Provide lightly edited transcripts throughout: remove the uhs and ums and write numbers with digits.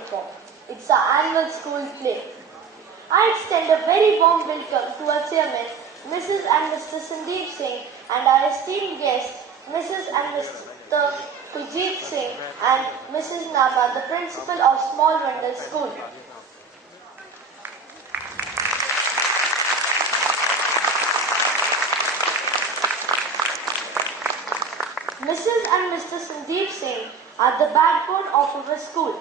uniform. It's our annual school play. I extend a very warm welcome to our chairman, Mrs. and Mr. Sandeep Singh, and our esteemed guests, Mrs. and Mr. Kuljit Singh and Mrs. Nama, the principal of Small Wonder School. Mrs. and Mr. Sandeep Singh are the backbone of our school.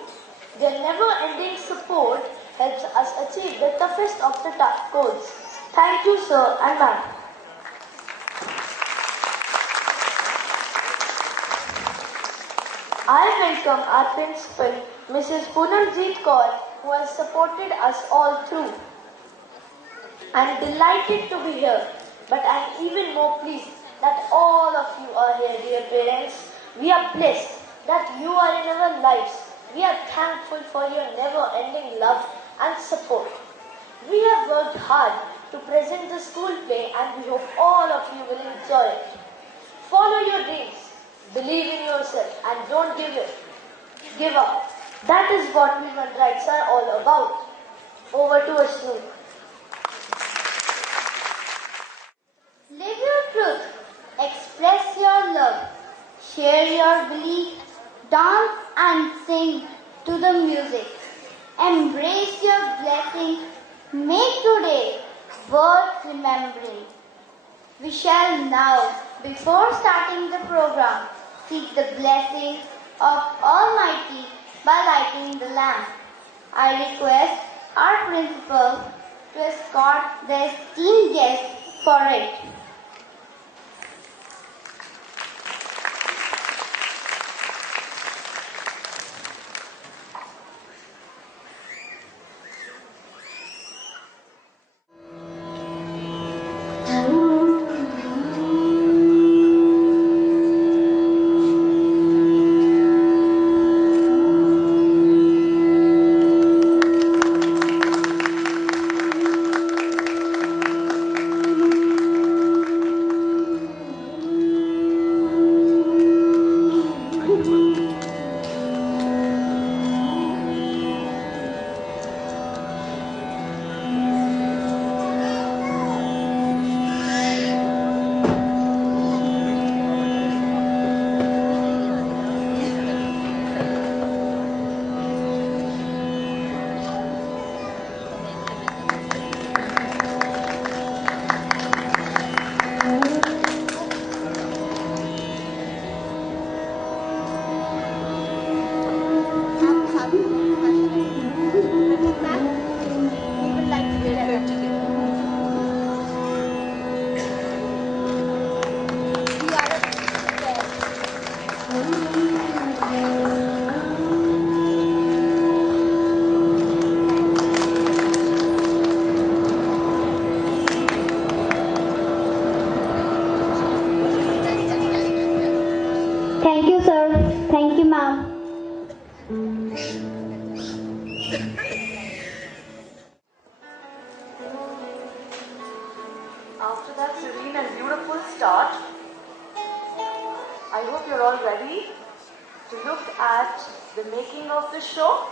Their never-ending support helps us achieve the toughest of the tough goals. Thank you, sir and ma'am. I welcome our principal, Mrs. Poonamjeet Kaur, who has supported us all through. I am delighted to be here, but I am even more pleased that all of you are here, dear parents. We are blessed that you are in our lives. We are thankful for your never-ending love and support. We have worked hard to present the school play and we hope all of you will enjoy it. Follow your dreams, believe in yourself and don't give up. That is what women's rights are all about. Over to Ashnu. Live your truth, express your love, share your belief, dance and sing to the music. Embrace your blessings, make today worth remembering. We shall now, before starting the program, seek the blessings of Almighty by lighting the lamp. I request our principal to escort the esteemed guests for it. Thank you, sir. Thank you, ma'am. After that serene and beautiful start, I hope you're all ready to look at the making of the show.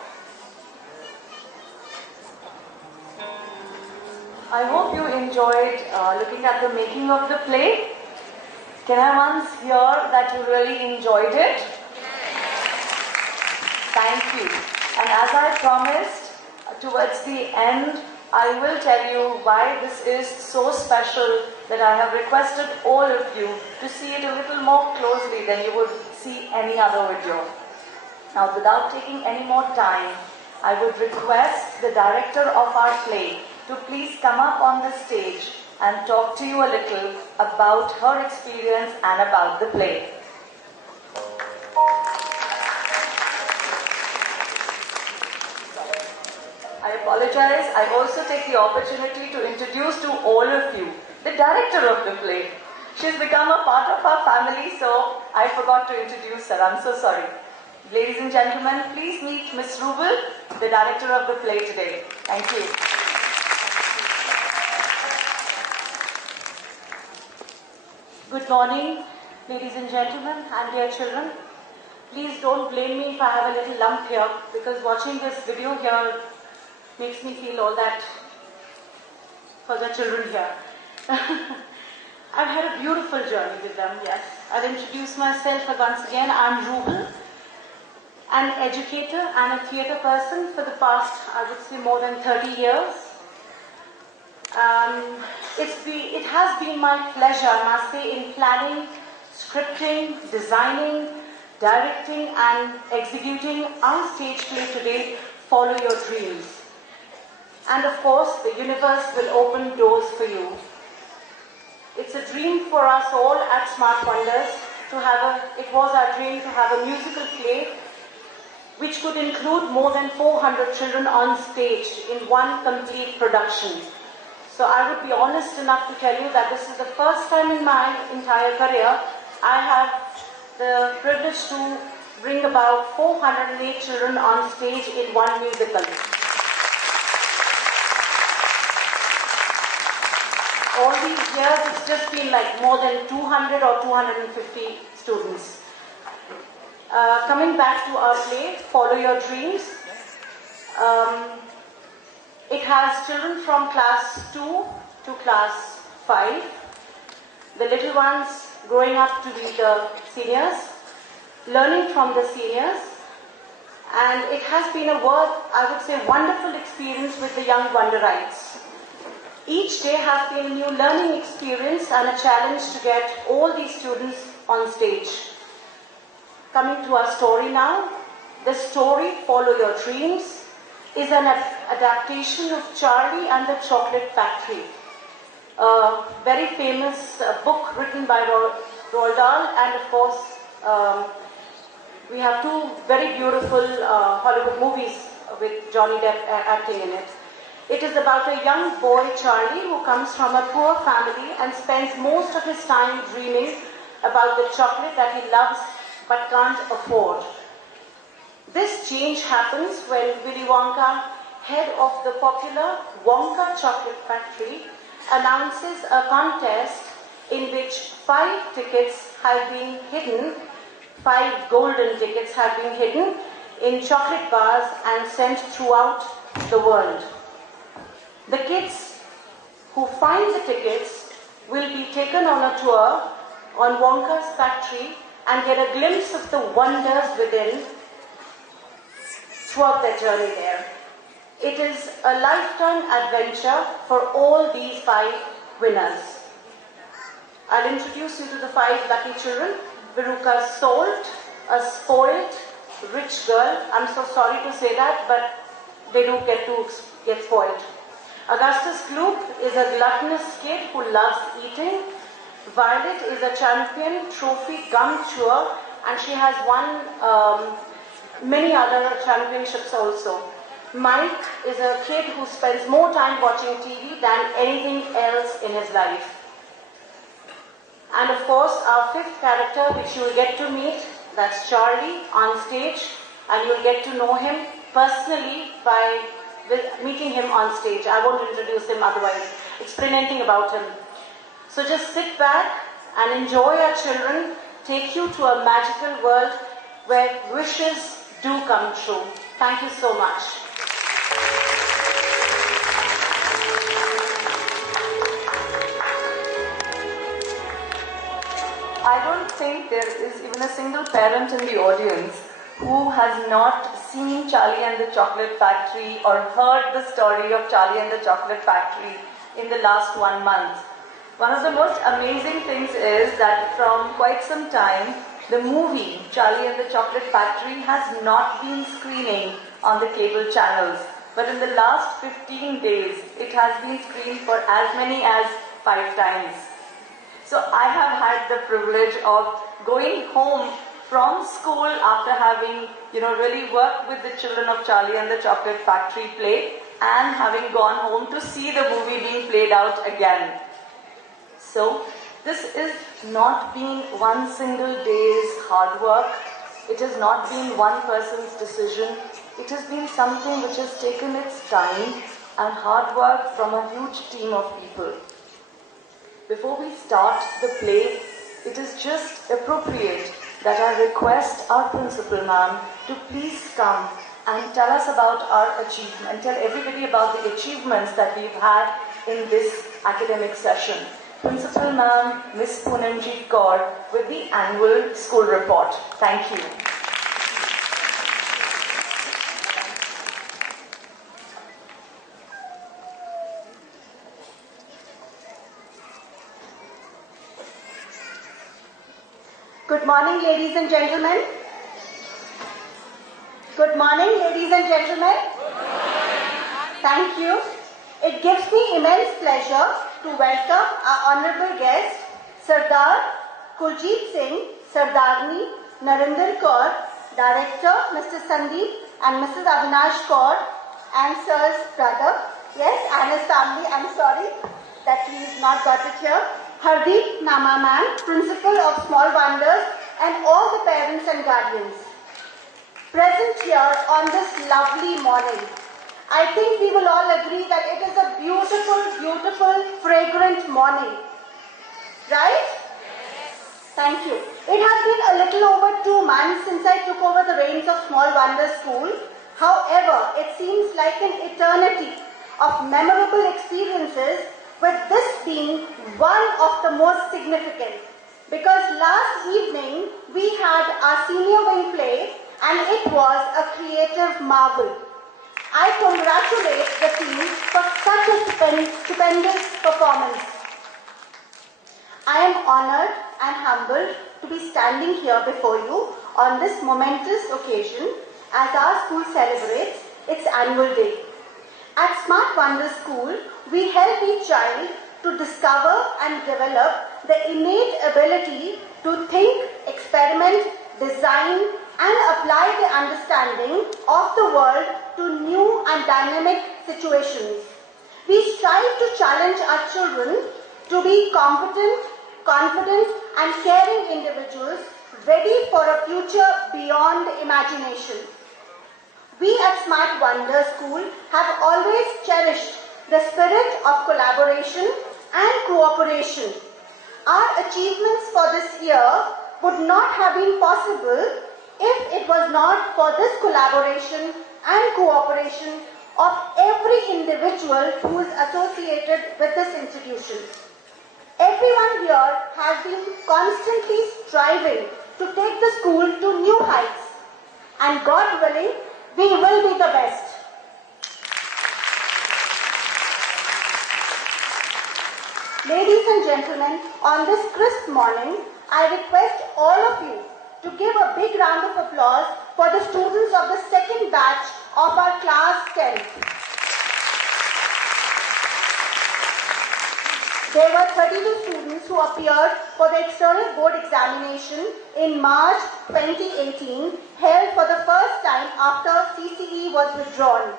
I hope you enjoyed looking at the making of the play. Can I once hear that you really enjoyed it? Thank you. And as I promised, towards the end, I will tell you why this is so special that I have requested all of you to see it a little more closely than you would see any other video. Now, without taking any more time, I would request the director of our play to please come up on the stage and talk to you a little about her experience and about the play. I apologize. I also take the opportunity to introduce to all of you the director of the play. She's become a part of our family, so I forgot to introduce her. I'm so sorry. Ladies and gentlemen, please meet Miss Rubel, the director of the play today. Thank you. Good morning, ladies and gentlemen, and dear children. Please don't blame me if I have a little lump here, because watching this video here makes me feel all that for the children here. I've had a beautiful journey with them, yes. I'll introduce myself once again. I'm Ruhal, an educator and a theatre person for the past, I would say, more than 30 years. It has been my pleasure, I must say, in planning, scripting, designing, directing and executing our stage play today, Follow Your Dreams. And of course, the universe will open doors for you. It's a dream for us all at Smart Wonders to have it was our dream to have a musical play which could include more than 400 children on stage in one complete production. So I would be honest enough to tell you that this is the first time in my entire career I have the privilege to bring about 408 children on stage in one musical. All these years, it's just been like more than 200 or 250 students. Coming back to our play, Follow Your Dreams. It has children from class 2 to class 5. The little ones growing up to be the seniors, learning from the seniors. And it has been I would say, wonderful experience with the young Wonderites. Each day has been a new learning experience and a challenge to get all these students on stage. Coming to our story now, the story Follow Your Dreams is an adaptation of Charlie and the Chocolate Factory, a very famous book written by Roald Dahl, and of course we have two very beautiful Hollywood movies with Johnny Depp acting in it. It is about a young boy, Charlie, who comes from a poor family and spends most of his time dreaming about the chocolate that he loves but can't afford. This change happens when Willy Wonka, head of the popular Wonka Chocolate Factory, announces a contest in which 5 tickets have been hidden, 5 golden tickets have been hidden in chocolate bars and sent throughout the world. The kids who find the tickets will be taken on a tour on Wonka's factory and get a glimpse of the wonders within throughout their journey there. It is a lifetime adventure for all these 5 winners. I'll introduce you to the 5 lucky children. Veruca Salt, a spoiled, rich girl. I'm so sorry to say that, but they do get spoiled. Augustus Gloop is a gluttonous kid who loves eating. Violet is a champion trophy gum chewer, and she has won many other championships also. Mike is a kid who spends more time watching TV than anything else in his life. And of course, our 5th character, which you will get to meet, that's Charlie on stage, and you'll get to know him personally by meeting him on stage. I won't introduce him otherwise, explain anything about him. So just sit back and enjoy our children, take you to a magical world where wishes do come true. Thank you so much. I don't think there is even a single parent in the audience who has not seen Charlie and the Chocolate Factory or heard the story of Charlie and the Chocolate Factory in the last 1 month. One of the most amazing things is that from quite some time, the movie Charlie and the Chocolate Factory has not been screening on the cable channels. But in the last 15 days, it has been screened for as many as 5 times. So I have had the privilege of going home from school after having, really worked with the children of Charlie and the Chocolate Factory play and having gone home to see the movie being played out again. So this has not been one single day's hard work. It has not been one person's decision. It has been something which has taken its time and hard work from a huge team of people. Before we start the play, it is just appropriate that I request our principal ma'am to please come and tell us about our achievement, and tell everybody about the achievements that we've had in this academic session. Principal ma'am, Miss Poonamjeet Kaur, with the annual school report. Thank you. Good morning, ladies and gentlemen. Good morning, ladies and gentlemen. Thank you. It gives me immense pleasure to welcome our honorable guest, Sardar Kuljit Singh Sardarni Narinder Kaur, Director, Mr. Sandeep and Mrs. Avinash Kaur, and Sir's brother, yes, and his family. I'm sorry that he's not got it here. Hardeep Nama ma'am, Principal of Small Wonders, and all the parents and guardians present here on this lovely morning. I think we will all agree that it is a beautiful, beautiful, fragrant morning. Right? Thank you. It has been a little over 2 months since I took over the reins of Small Wonders School. However, it seems like an eternity of memorable experiences, with this being one of the most significant. Because last evening we had our senior wing play and it was a creative marvel. I congratulate the team for such a stupendous performance. I am honored and humbled to be standing here before you on this momentous occasion as our school celebrates its annual day. At Smart Wonders School, we help each child to discover and develop the innate ability to think, experiment, design, and apply the understanding of the world to new and dynamic situations. We strive to challenge our children to be competent, confident, and caring individuals ready for a future beyond imagination. We at Smart Wonders School have always cherished the spirit of collaboration and cooperation. Our achievements for this year would not have been possible if it was not for this collaboration and cooperation of every individual who is associated with this institution. Everyone here has been constantly striving to take the school to new heights, and God willing, we will be the best. Ladies and gentlemen, on this crisp morning, I request all of you to give a big round of applause for the students of the second batch of our class 10. There were 32 students who appeared for the external board examination in March 2018, held for the first time after CCE was withdrawn.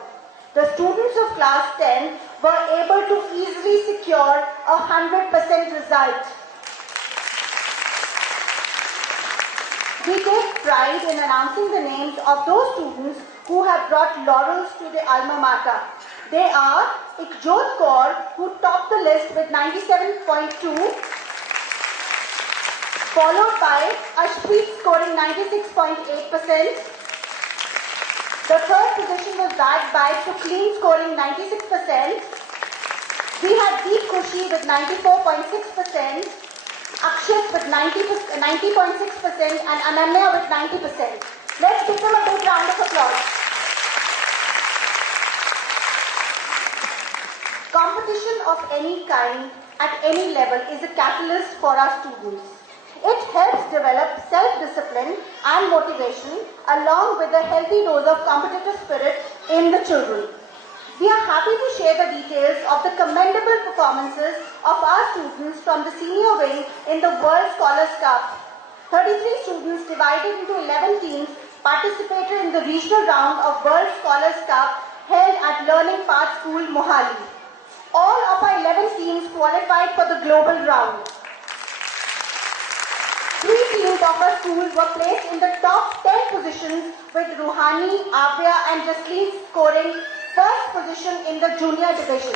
The students of class 10 were able to easily secure a 100% result. We take pride in announcing the names of those students who have brought laurels to the alma mater. They are Ikjot Kaur, who topped the list with 97.2, followed by Ashpreet scoring 96.8%. The third position was bagged by Sukleen scoring 96%. We had Deep Kushi with 94.6%, Akshit with 90.6% and Ananya with 90%. Let's give them a big round of applause. Competition of any kind at any level is a catalyst for our students. It helps develop self-discipline and motivation along with a healthy dose of competitive spirit in the children. We are happy to share the details of the commendable performances of our students from the senior wing in the World Scholars Cup. 33 students divided into 11 teams participated in the regional round of World Scholars Cup held at Learning Path School, Mohali. All of our 11 teams qualified for the global round. 3 teams of our school were placed in the top 10 positions, with Ruhani, Abhya and Jasleen scoring first position in the junior division.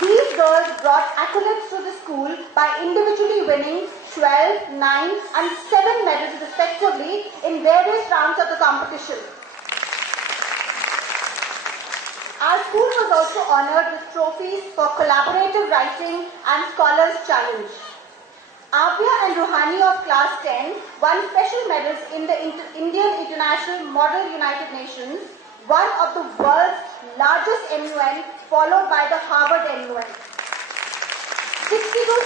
These girls brought accolades to the school by individually winning 12, 9 and 7 medals respectively in various rounds of the competition. Our school was also honoured with trophies for collaborative writing and scholars challenge. Avya and Ruhani of class 10 won special medals in the Indian International Model United Nations, one of the world's largest MUN, followed by the Harvard MUN. 62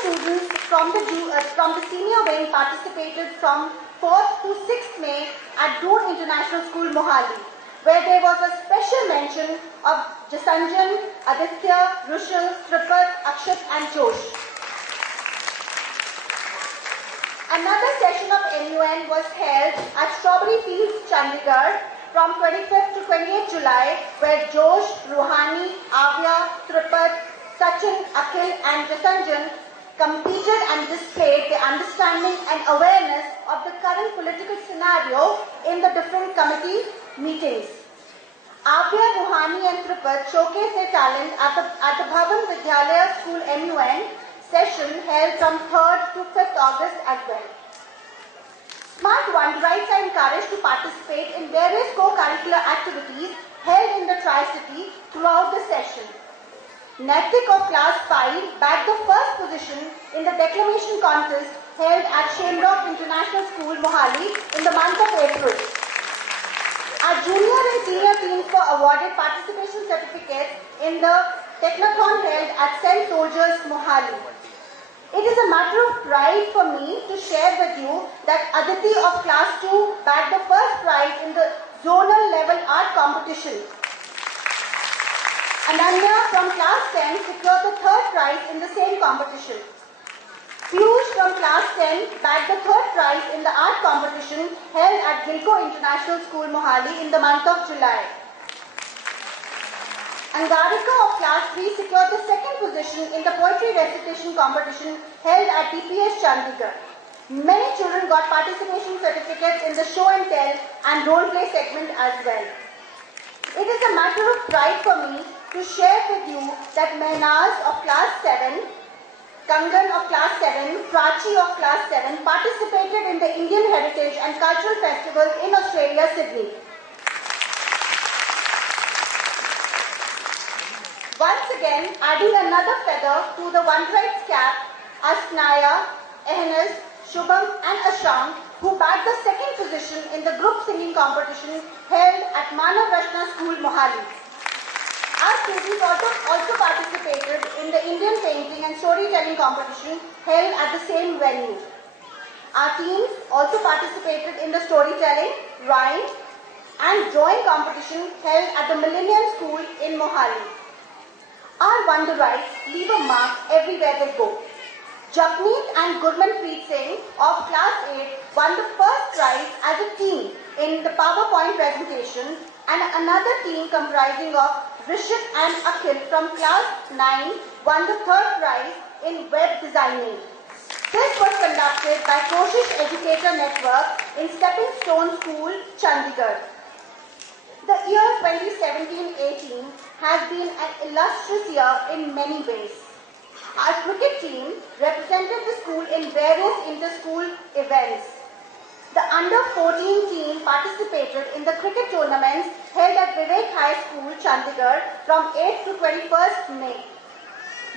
students from the senior wing participated from 4th to 6th May at Doon International School, Mohali, where there was a special mention of Jasanjan, Aditya, Rushal, Tripat, Akshat and Josh. Another session of MUN was held at Strawberry Fields, Chandigarh from 25th to 28th July, where Josh, Ruhani, Avya, Tripat, Sachin, Akhil and Jasanjan competed and displayed their understanding and awareness of the current political scenario in the different committee meetings. Avya, Ruhani and Tripat showcased their talent at the Bhavan Vidyalaya School MUN session held from 3rd to 5th August as well. Smart Wonderites are encouraged to participate in various co-curricular activities held in the Tri-City throughout the session. Naitik of class 5 bagged the first position in the declamation contest held at Shamrock International School, Mohali in the month of April. Our junior and senior teams were awarded participation certificates in the Technathon held at St. Soldiers, Mohali. It is a matter of pride for me to share with you that Aditi of class 2 bagged the first prize in the zonal level art competition. Ananya from class 10 secured the third prize in the same competition. Piyush from class 10 bagged the third prize in the art competition held at Gilco International School, Mohali in the month of July. Angarika of class 3 secured the second position in the poetry recitation competition held at DPS Chandigarh. Many children got participation certificates in the show and tell and role play segment as well. It is a matter of pride for me to share with you that Mehnaz of class 7, Kangan of class 7, Prachi of class 7 participated in the Indian Heritage and Cultural Festival in Australia, Sydney. Once again, adding another feather to the Wonderites cap are Snaya, Ehnas, Shubham and Asham, who bagged the second position in the group singing competition held at Manav Rashna School, Mohali. Our students also participated in the Indian painting and storytelling competition held at the same venue. Our teams also participated in the storytelling, rhyme and drawing competition held at the Millennium School in Mohali. Our Wonderites leave a mark everywhere they go. Japneet and Gurmanpreet Singh of class 8 won the first prize as a team in the PowerPoint presentation, and another team comprising of Rishit and Akhil from class 9 won the third prize in web designing. This was conducted by Koshish Educator Network in Stepping Stone School, Chandigarh. The year 2017-18 has been an illustrious year in many ways. Our cricket team represented the school in various inter-school events. The under-14 team participated in the cricket tournaments held at Vivek High School, Chandigarh from 8th to 21st May.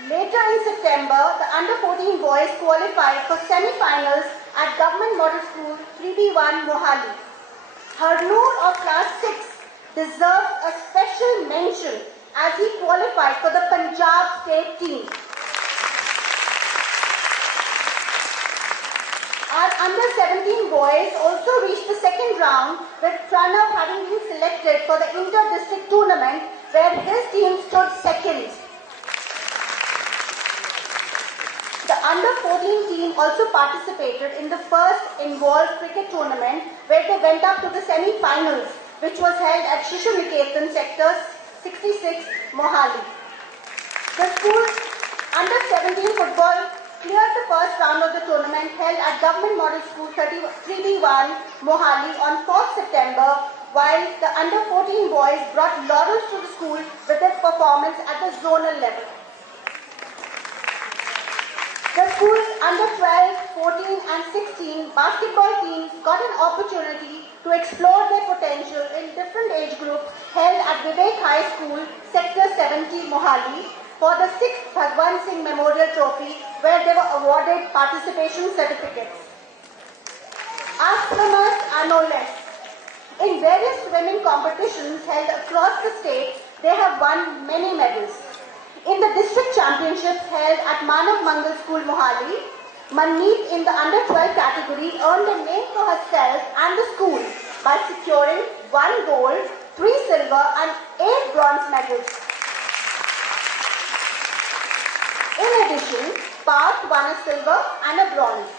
Later in September, the under-14 boys qualified for semi-finals at Government Model School 3B1 Mohali. Harnoor of class 6 deserves a special mention as he qualified for the Punjab state team. Our under-17 boys also reached the second round, with Pranav having been selected for the inter-district tournament where his team stood second. The under-14 team also participated in the first involved cricket tournament where they went up to the semi-finals, which was held at Shishu Niketan Sector 66, Mohali. The school under-17 football cleared the first round of the tournament held at Government Model School 3B1, Mohali on 4th September, while the under-14 boys brought laurels to the school with their performance at the zonal level. The school's under 12, 14 and 16 basketball teams got an opportunity to explore their potential in different age groups held at Vivek High School, Sector 70, Mohali for the 6th Bhagwan Singh Memorial Trophy where they were awarded participation certificates. Our swimmers are no less. In various swimming competitions held across the state, they have won many medals. In the district championships held at Manav Mangal School, Mohali, Manmeet in the under 12 category earned a name for herself and the school by securing 1 gold, 3 silver and 8 bronze medals. In addition, Parth won a silver and a bronze.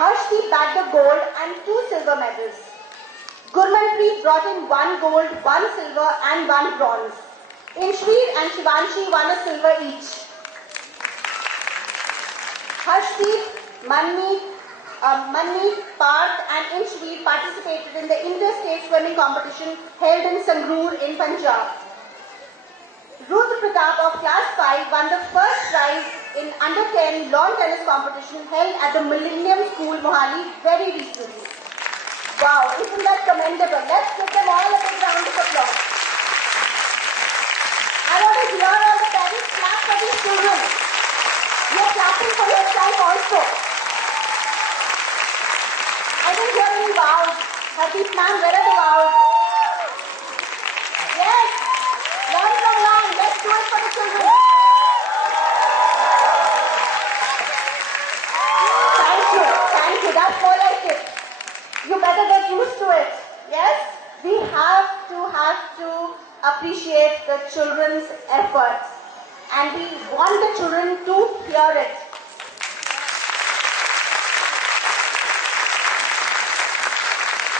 Harshdeep bagged a gold and 2 silver medals. Gurmanpreet brought in 1 gold, 1 silver and 1 bronze. Inshveer and Shivanshi won a silver each. Harshdeep, Manmeet, Parth and Inshveer participated in the inter-state swimming competition held in Sangrur in Punjab. Rudra Pratap of class 5 won the first prize in under 10 lawn tennis competition held at the Millennium School, Mohali very recently. Wow, isn't that commendable? Let's give them all a big round of applause. I want to hear all the parents clap for these children. You're clapping for yourself also. I didn't hear any vows. Hardeep ma'am, where are the vows? Yes, line from line. Let's do it for the children. Thank you. That's more like it. You better get used to it. Yes, we have to appreciate the children's efforts and we want the children to hear it.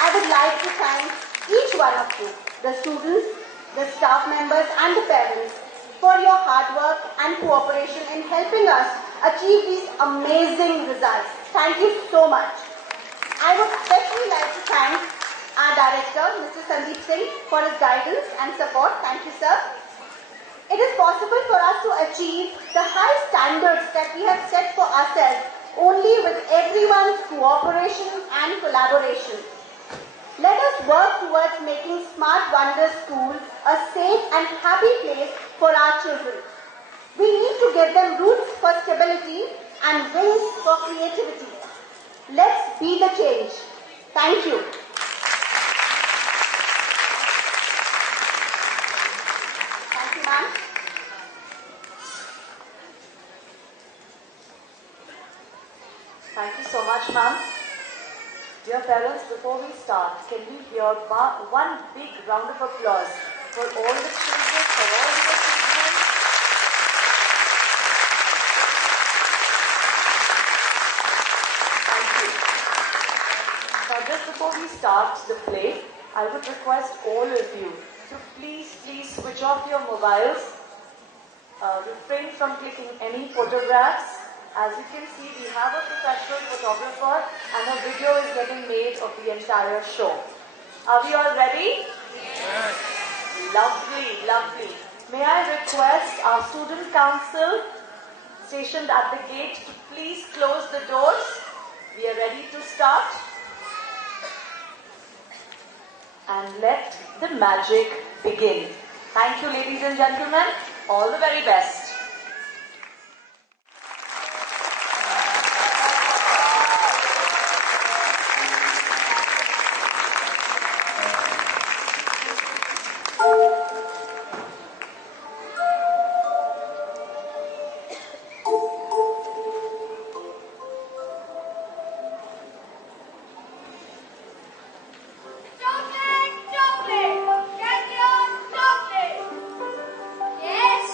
I would like to thank each one of you, the students, the staff members and the parents for your hard work and cooperation in helping us achieve these amazing results. Thank you so much. I would especially like to thank our director, Mr. Sandeep Singh, for his guidance and support. Thank you, sir. It is possible for us to achieve the high standards that we have set for ourselves only with everyone's cooperation and collaboration. Let us work towards making Smart Wonders School a safe and happy place for our children. We need to give them roots for stability and wings for creativity. Let's be the change. Thank you. Thank you, ma'am. Thank you so much, ma'am. Dear parents, before we start, can we hear one big round of applause for all the children, for all the children? Thank you. Now, just before we start the play, I would request all of you to please switch off your mobiles, refrain from clicking any photographs. As you can see, we have a professional photographer and a video is getting made of the entire show. Are we all ready? Yes. Lovely, lovely. May I request our student council stationed at the gate to please close the doors. We are ready to start. And let the magic begin. Thank you, ladies and gentlemen. All the very best. Yes,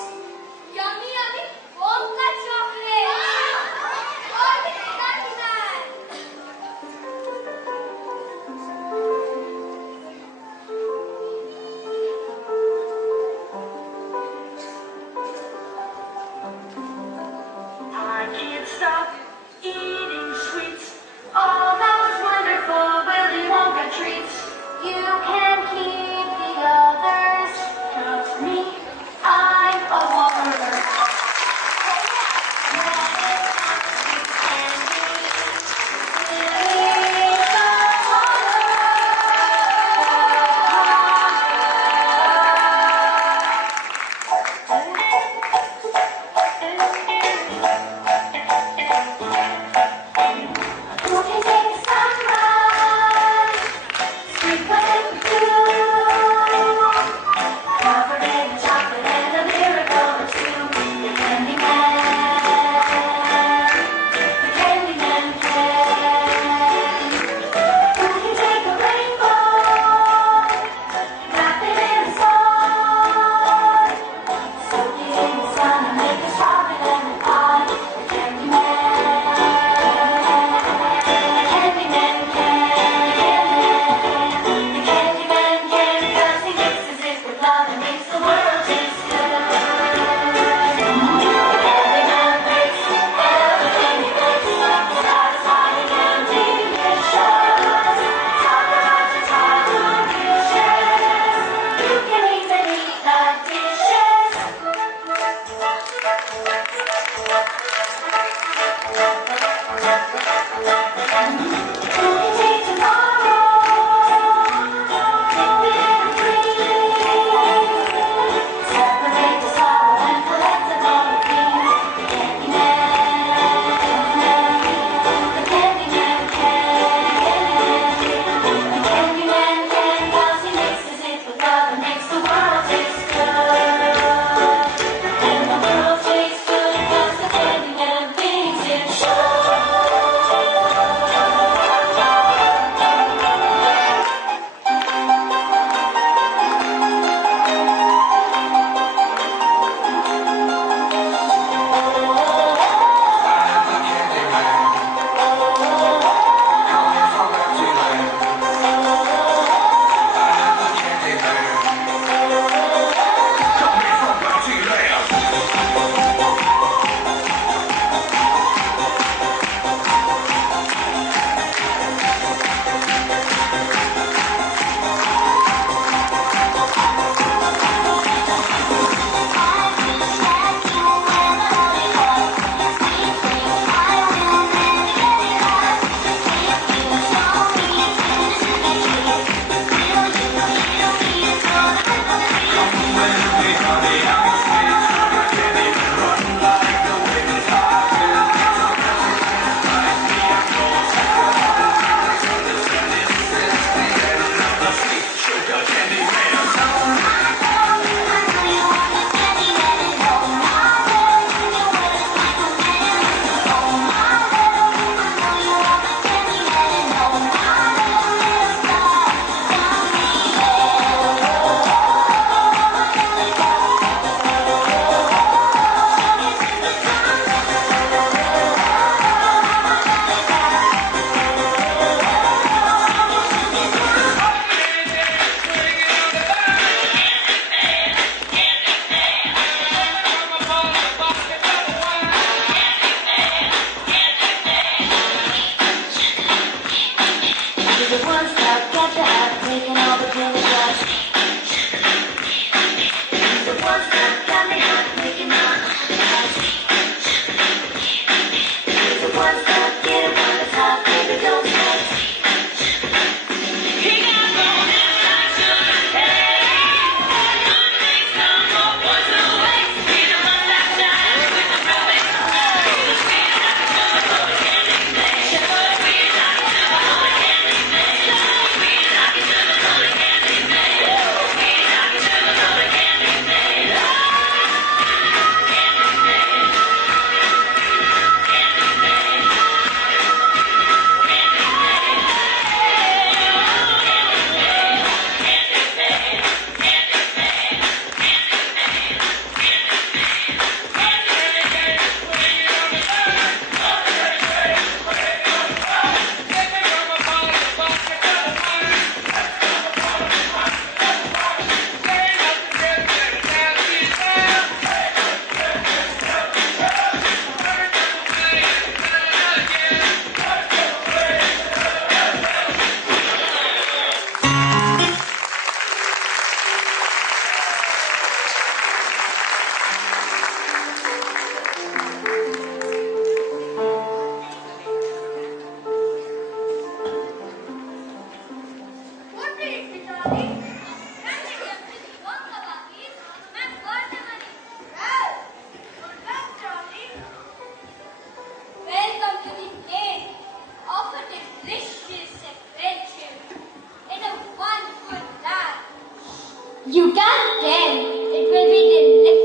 You can tell. It will be delicious.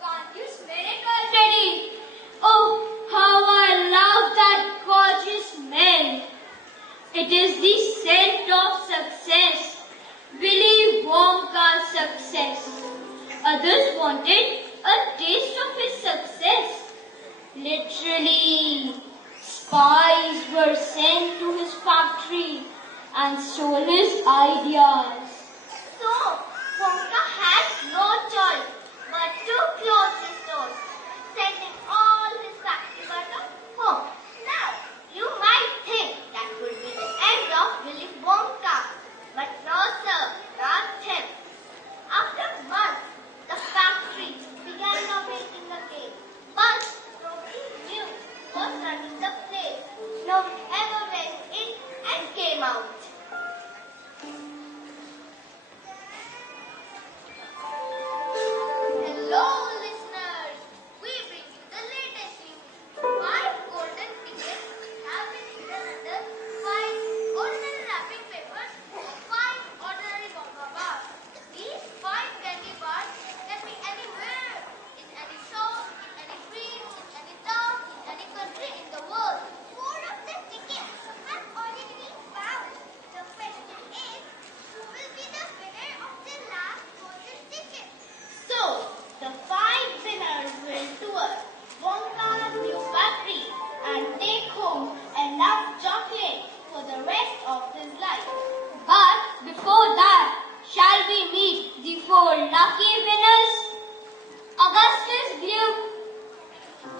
Can't you smell it already? Oh, how I love that gorgeous smell. It is the scent of success. Willy Wonka's success. Others wanted a taste of his success. Literally, spies were sent to his factory and stole his ideas. So, Wonka had no choice but to close his doors, sending all his factory butter home. Now, you might think that would be the end of Willy Wonka, but no sir, not him. After months, the factory began operating again, but nobody knew was running the place. Nobody ever went in and came out. Hello, listeners. We bring you the latest news. 5 golden tickets have been hidden under 5 ordinary wrapping papers of 5 ordinary Wonka bars. These 5 candy bars can be anywhere, in any shop, in any street, in any town, in any country in the world. 4 of the tickets have already been found. The question is, who will be the winner of the last golden ticket? So, the 5 winners will tour Wonka's new factory and take home enough chocolate for the rest of his life. But before that, shall we meet the 4 lucky winners? Augustus Gloop,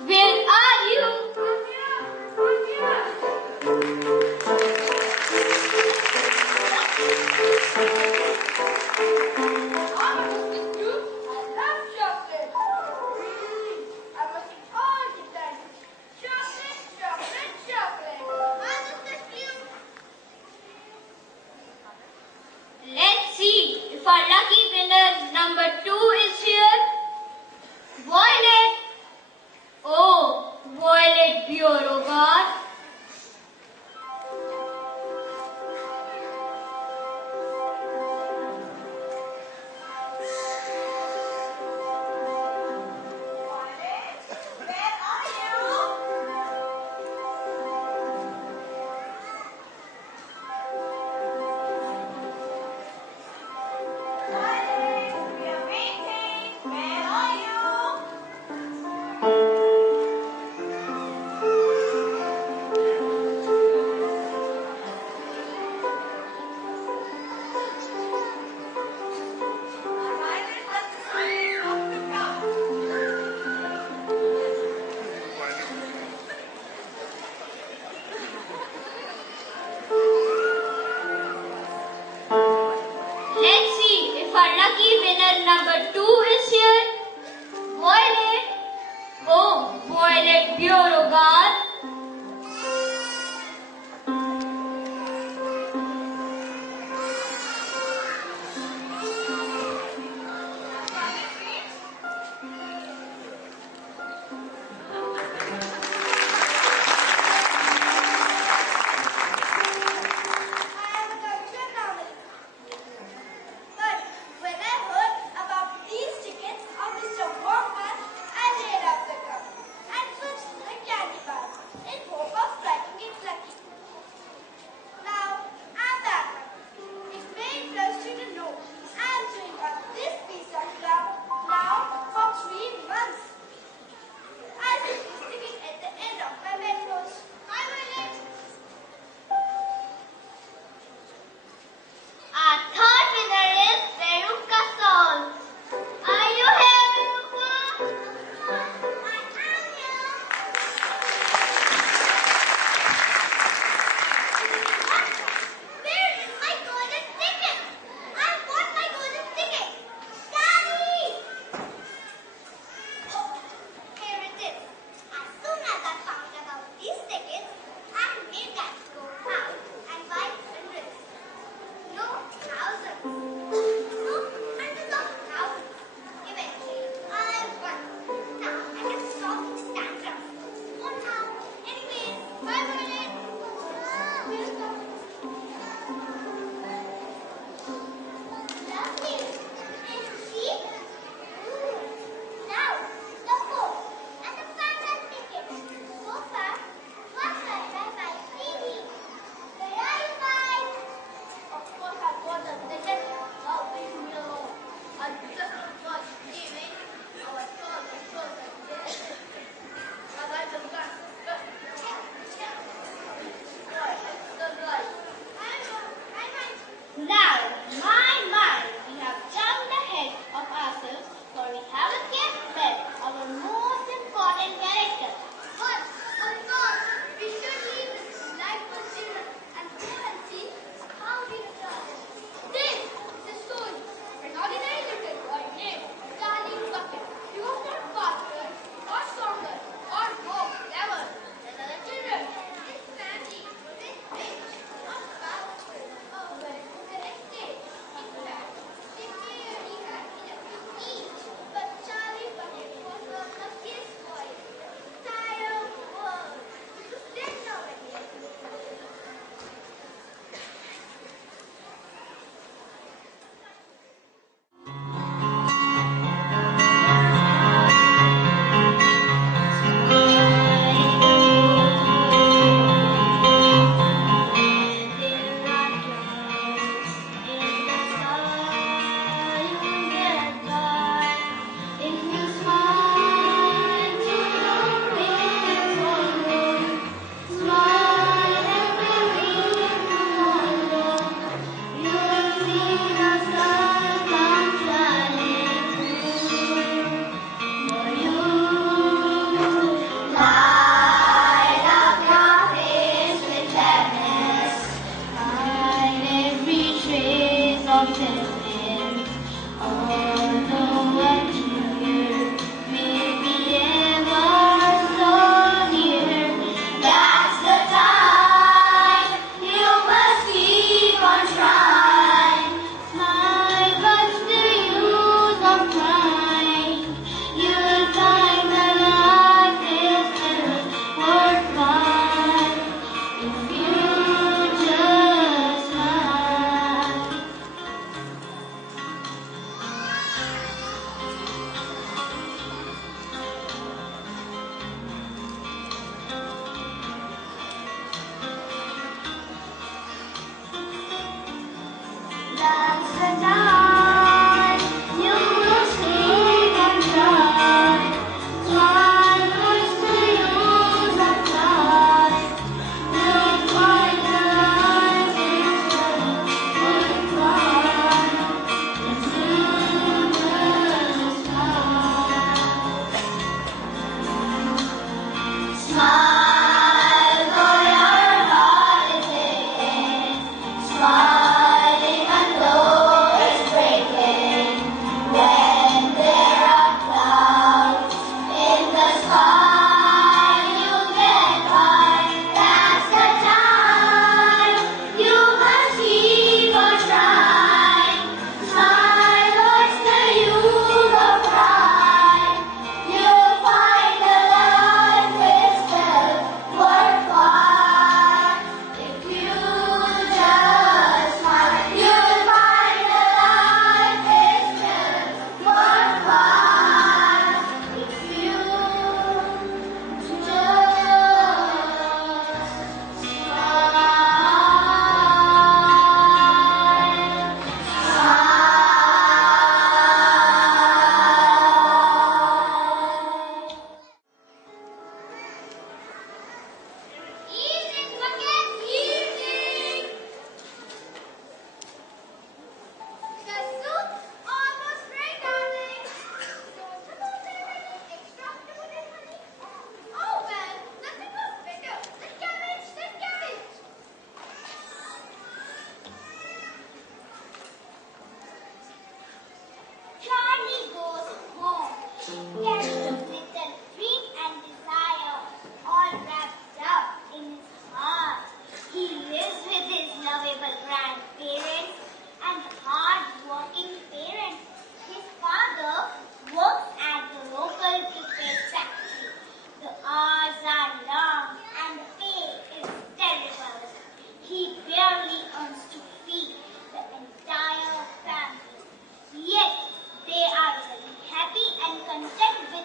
where are you? Let's see if our lucky winner number 2 is here. Violet. Oh, Violet Beauregard. Let's see if our lucky winner number 2 is here. Violet. Oh, Violet Beauregard. But when I heard about these tickets of Mr. Wonka, I laid up the cup and switched to the candy bar. carries a little dream and desire, all wrapped up in his heart. He lives with his lovable grandparents and hard-working parents. His father works at the local cricket factory. The hours are long and the pay is terrible. He barely earns to feed the entire family. Yet they are very happy and content with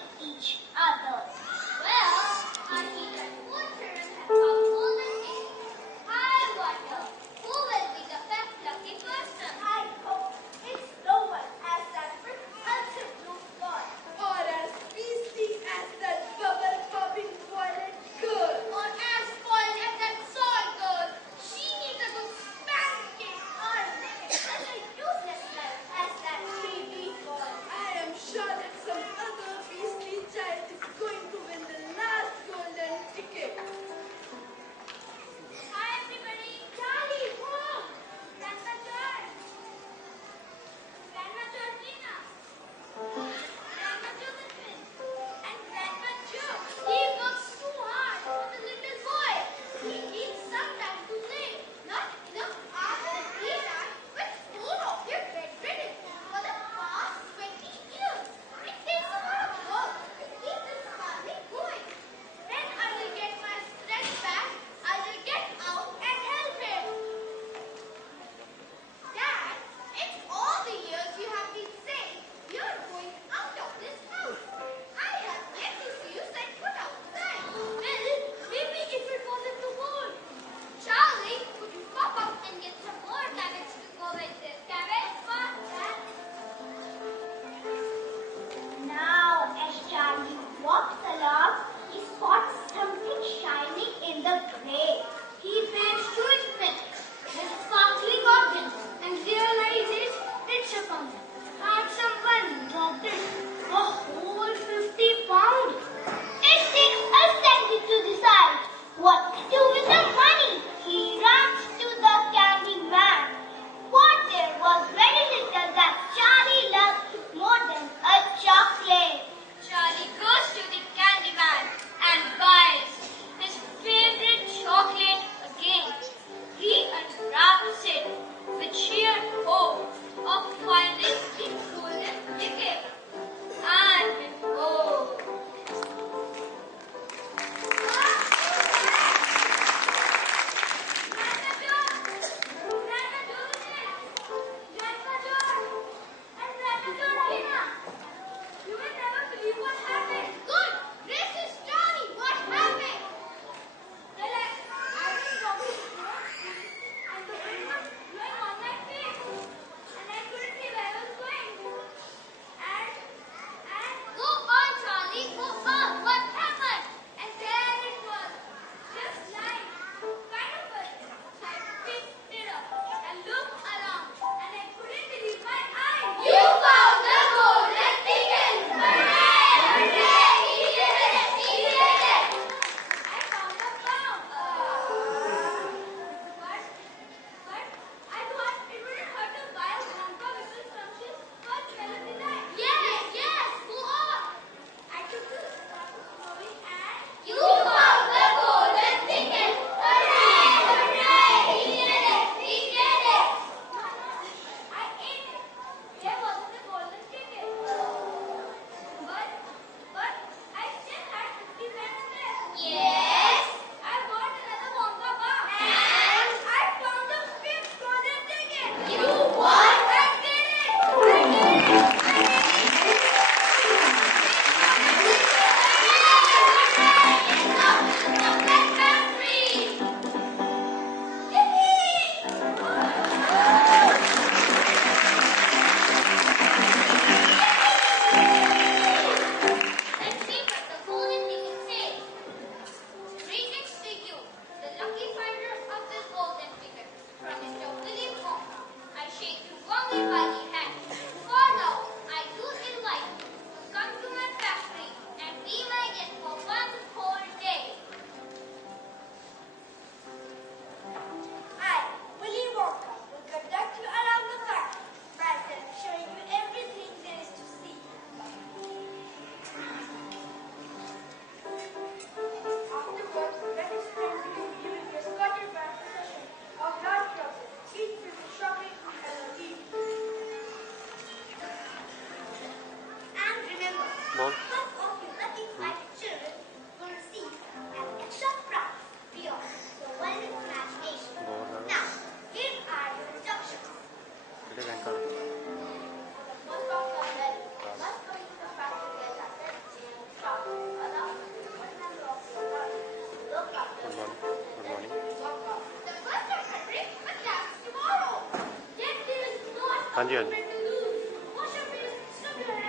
हाँ जी हाँ जी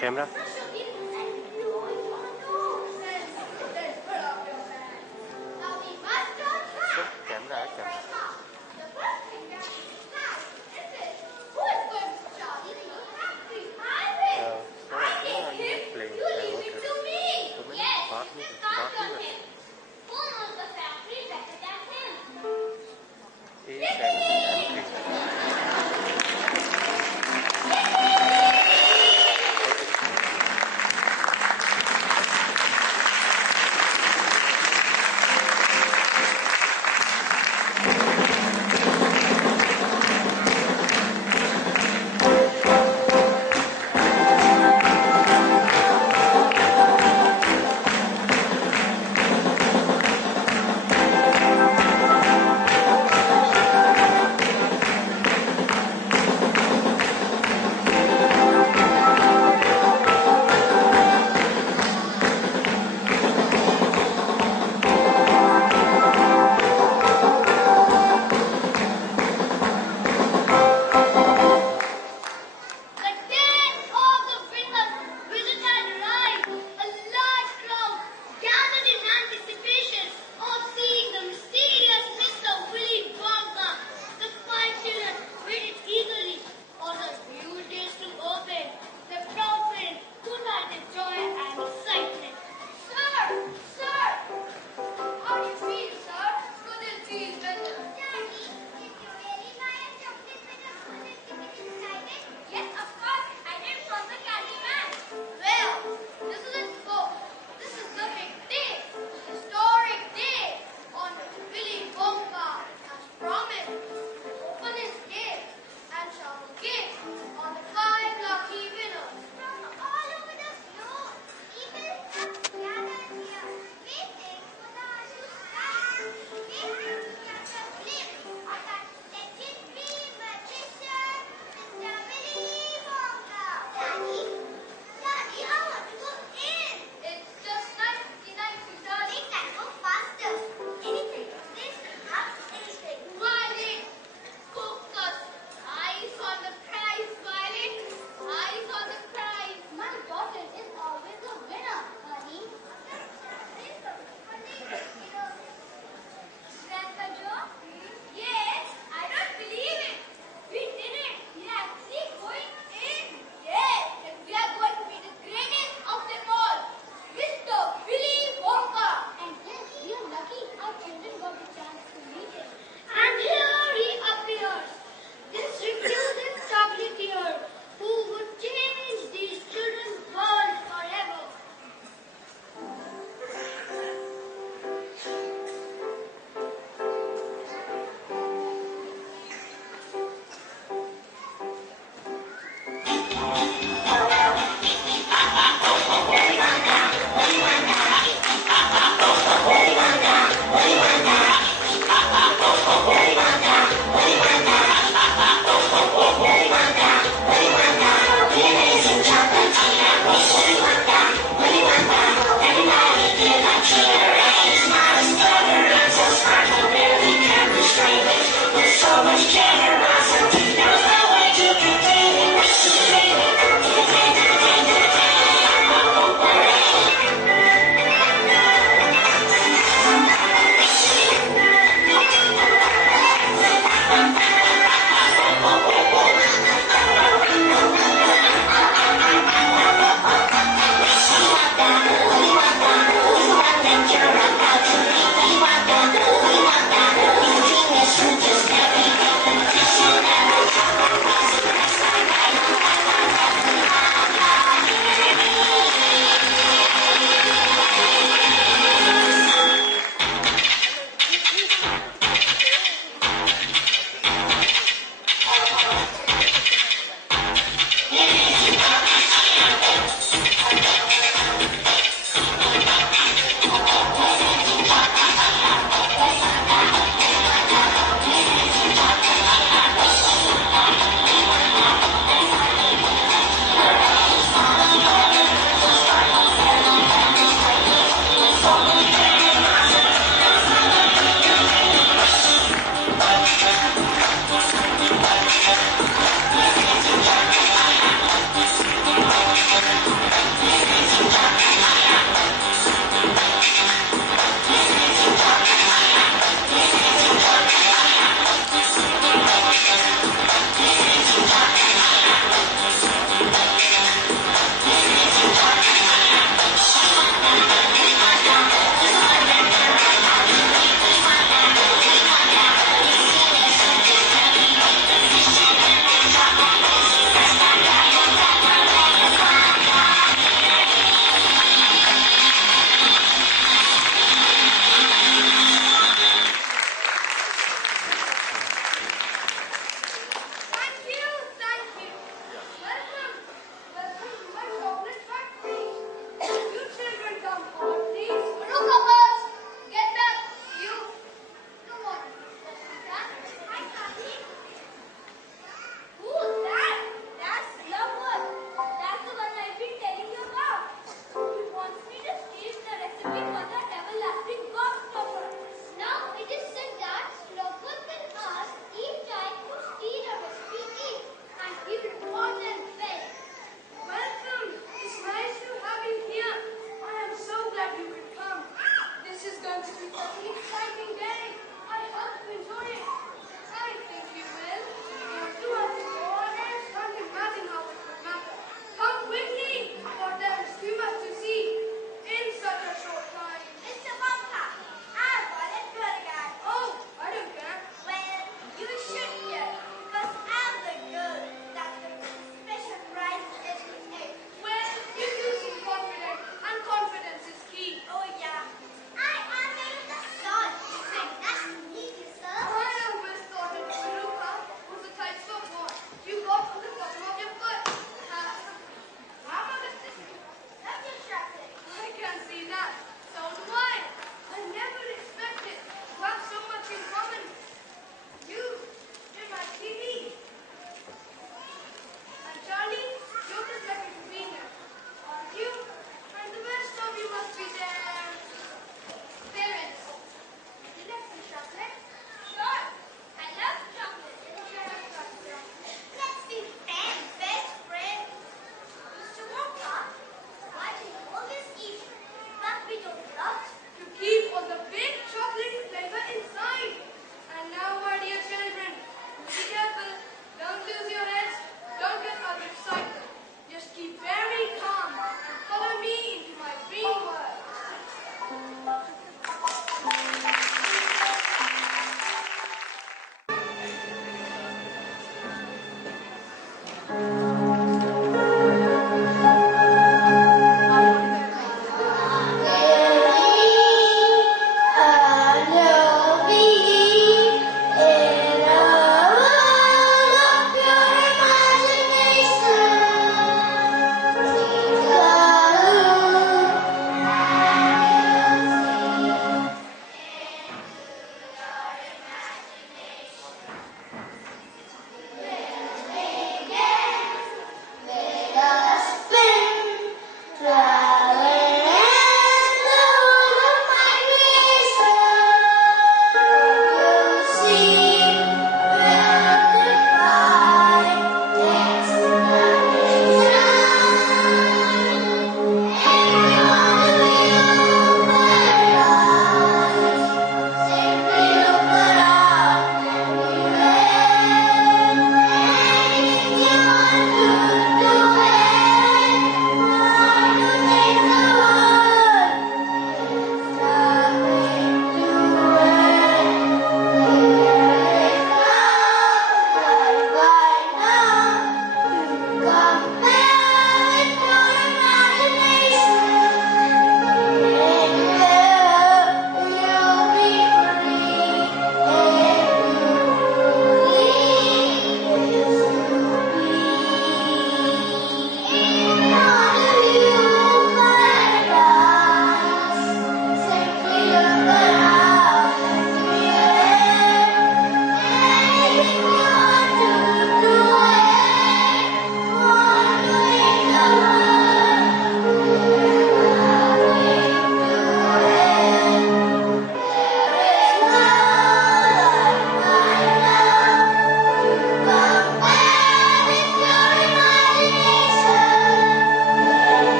camera camera है camera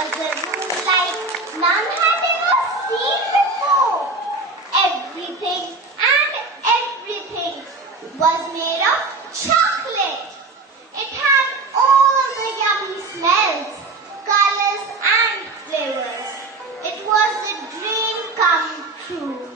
was a room like none had ever seen before. Everything and everything was made of chocolate. It had all the yummy smells, colors and flavors. It was a dream come true.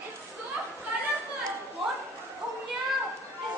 It's so colorful. What? Oh yeah,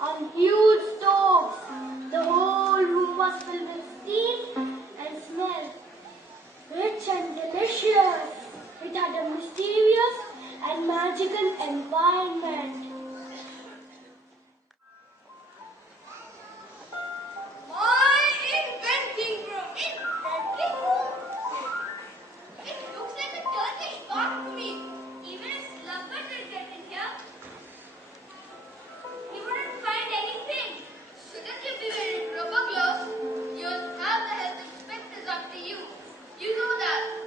on huge stoves. The whole room was filled with steam and smell, rich and delicious. It had a mysterious and magical environment. My inventing room! Inventing room? It looks like a Turkish bath to me. Even a slugger can get in here. He wouldn't find anything. Shouldn't you be wearing rubber gloves? You'll have the health inspectors after you. You know that.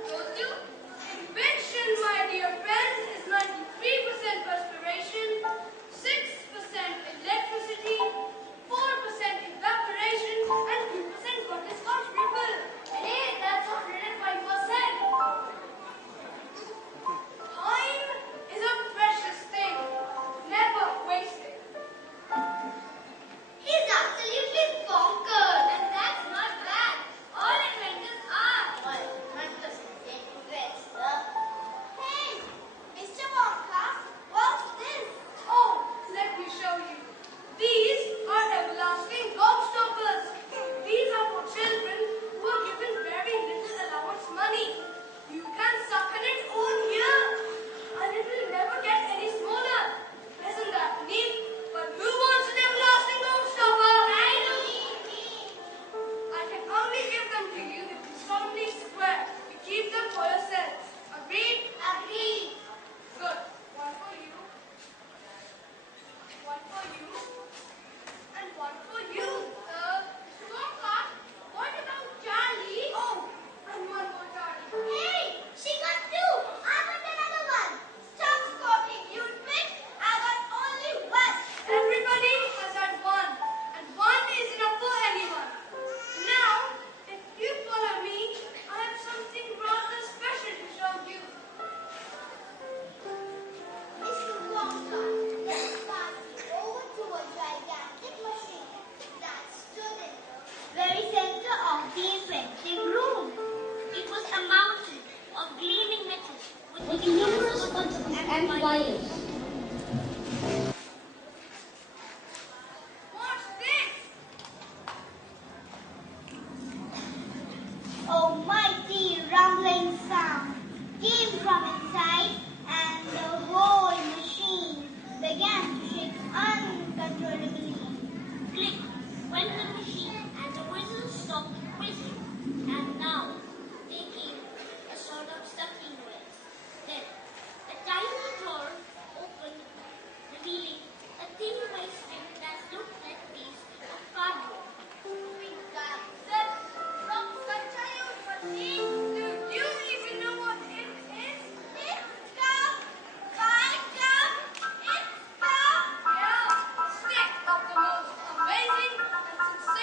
came from inside, and the whole machine began to shake uncontrollably. Click went the machine and the whistle stopped whistling. And now they came a sort of sucking noise. Then a tiny door opened, revealing a thin white strip that looked like a piece of cardboard. From such a huge machine, do you even know what it is? It's yeah, stick of the most amazing and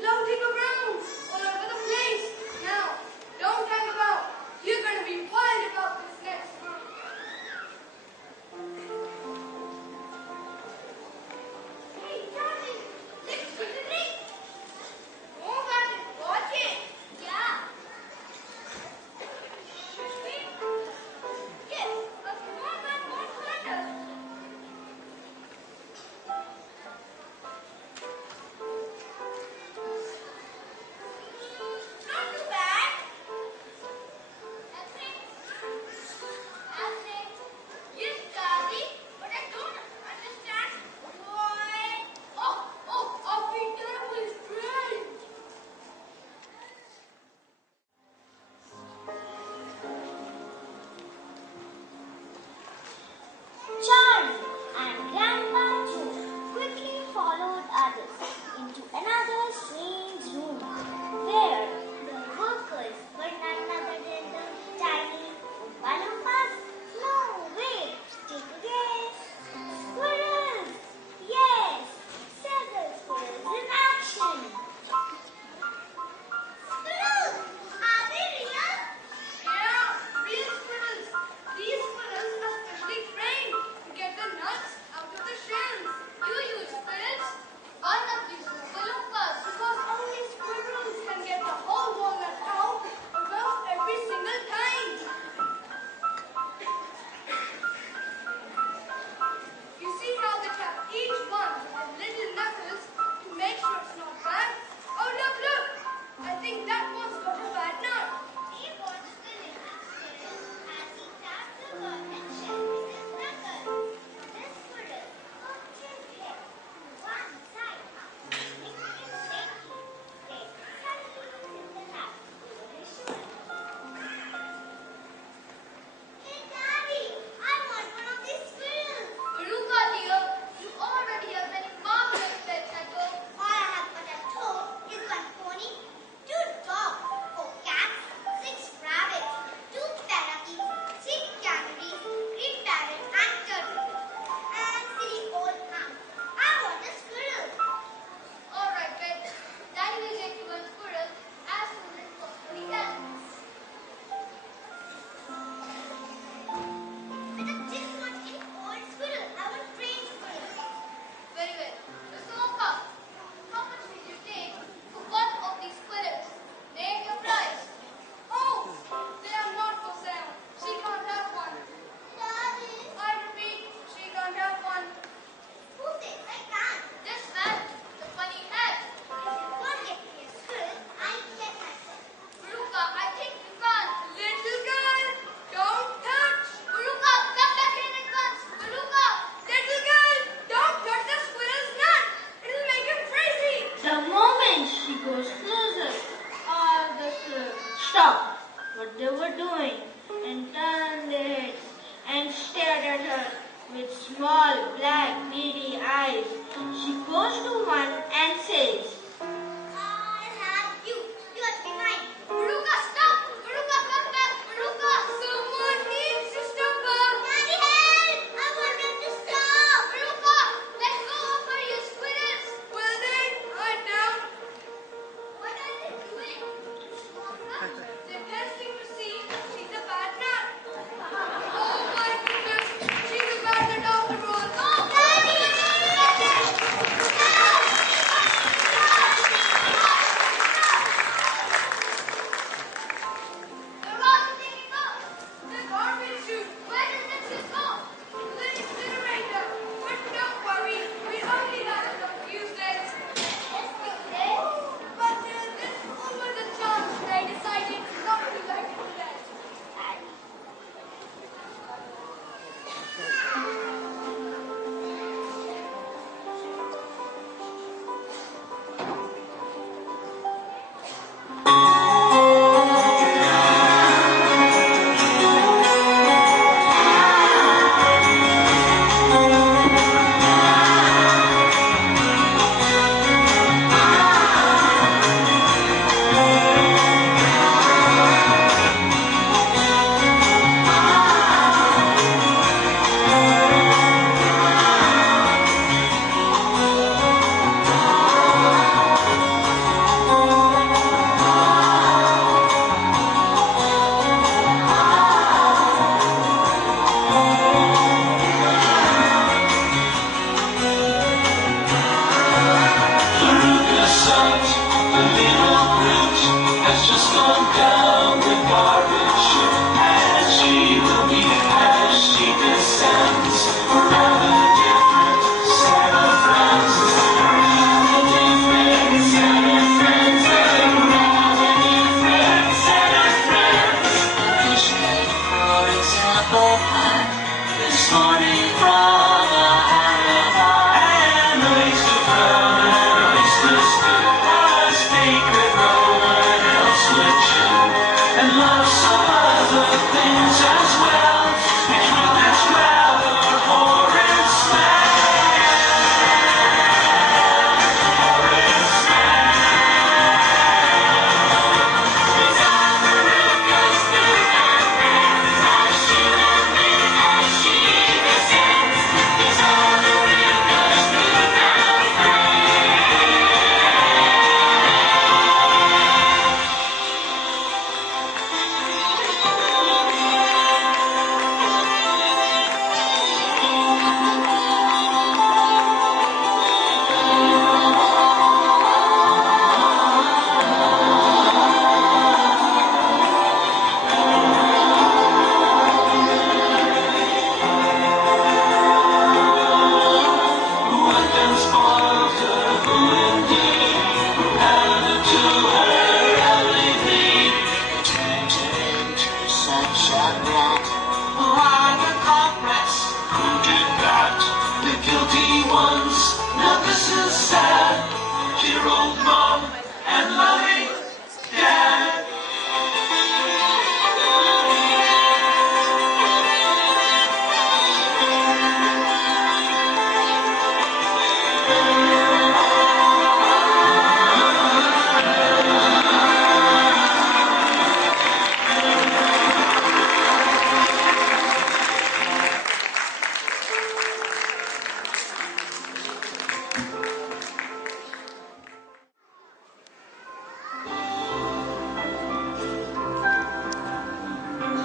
Floating around all over the place. Now, don't hang about. what they were doing and turned their heads and stared at her with small, black, beady eyes. She goes to one and says, I'll have you. You are mine. Ruka, stop! Ruka, come back! Ruka! Someone needs to stop her! Daddy, help! I want them to stop! Ruka! Let go of her, you squirrels! Well then, I doubt. What are they doing? They're testing to see if she's a bad nut. Oh my goodness! She's a bad nut after all. Oh, Daddy! The rock's taking off. The garbage chute. Where does the chute go? To the incinerator. But don't worry, we only last a few days. Just few days? But this was a chance and I decided not to like it today.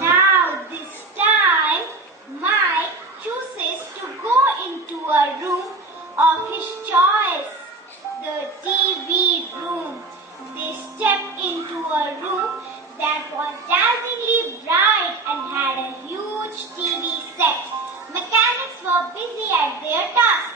Now this time, Mike chooses to go into a room of his choice, the TV room. They step into a room that was dazzlingly bright and had a huge TV set. Mechanics were busy at their tasks.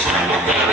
Thank you.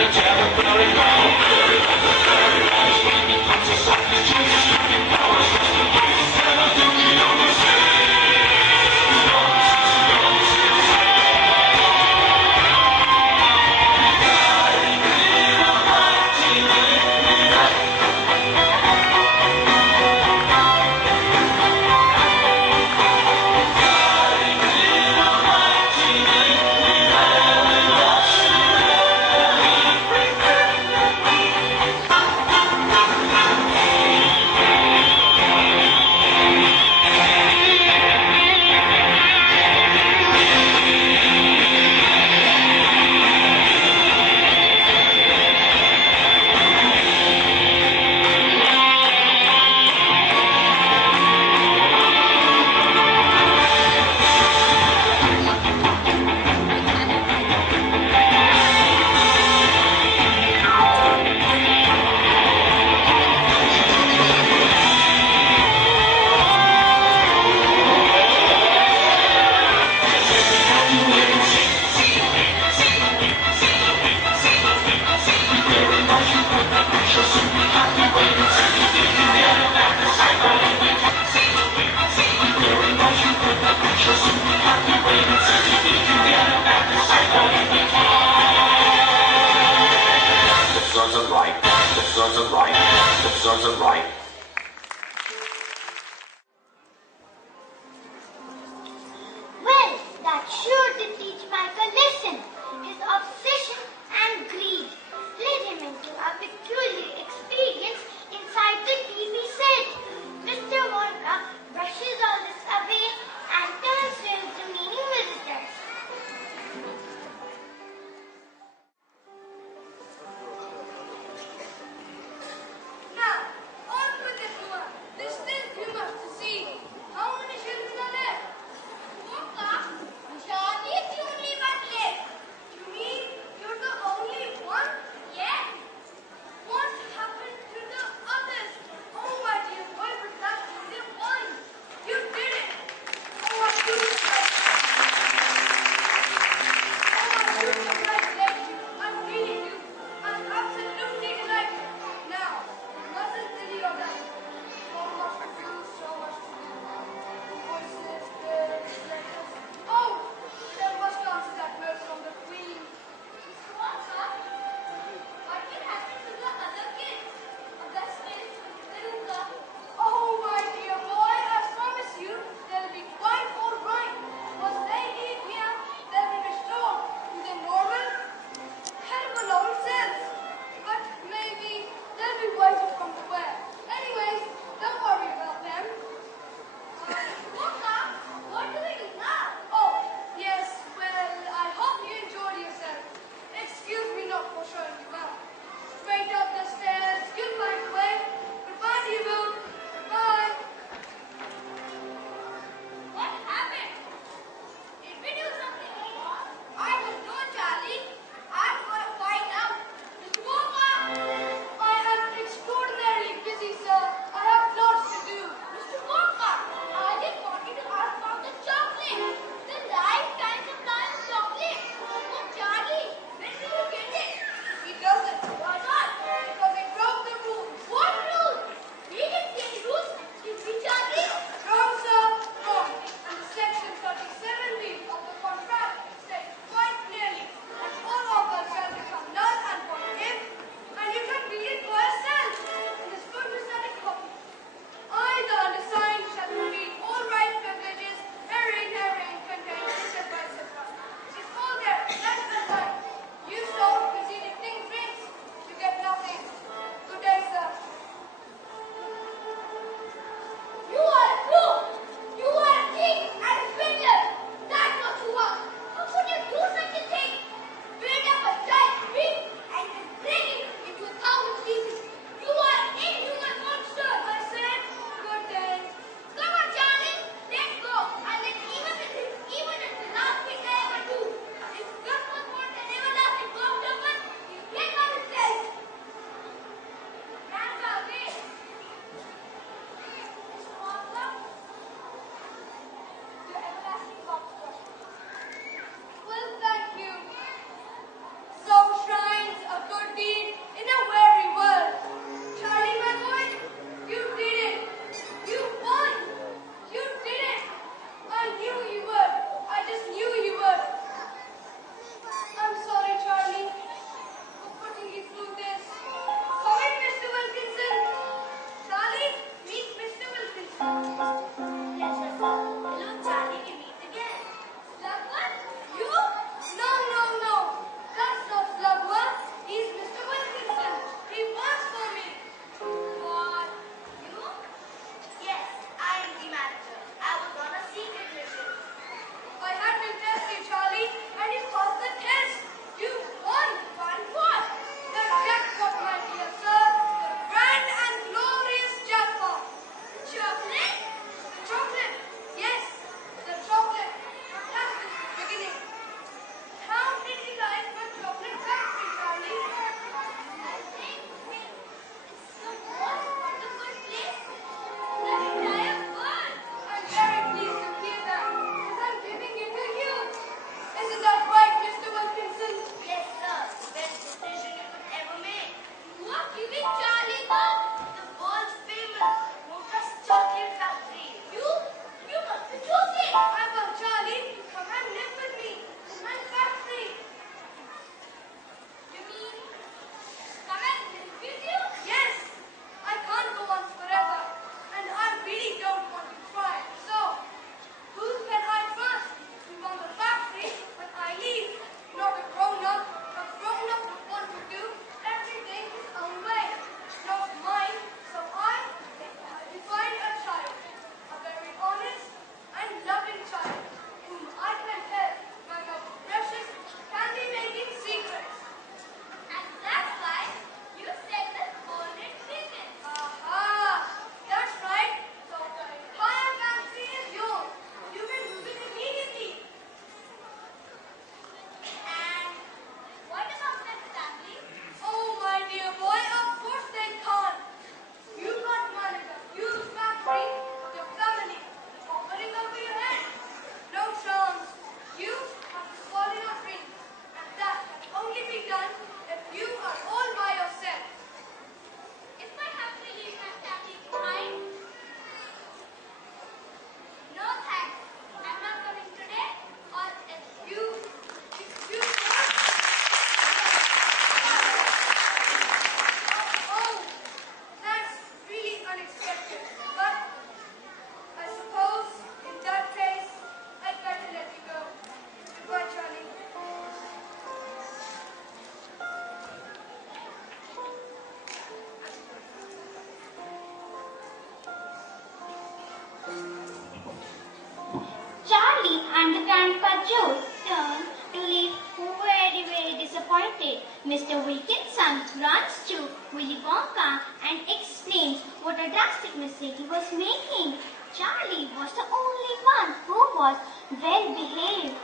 Mr. Wilkinson runs to Willy Wonka and explains what a drastic mistake he was making. Charlie was the only one who was well behaved,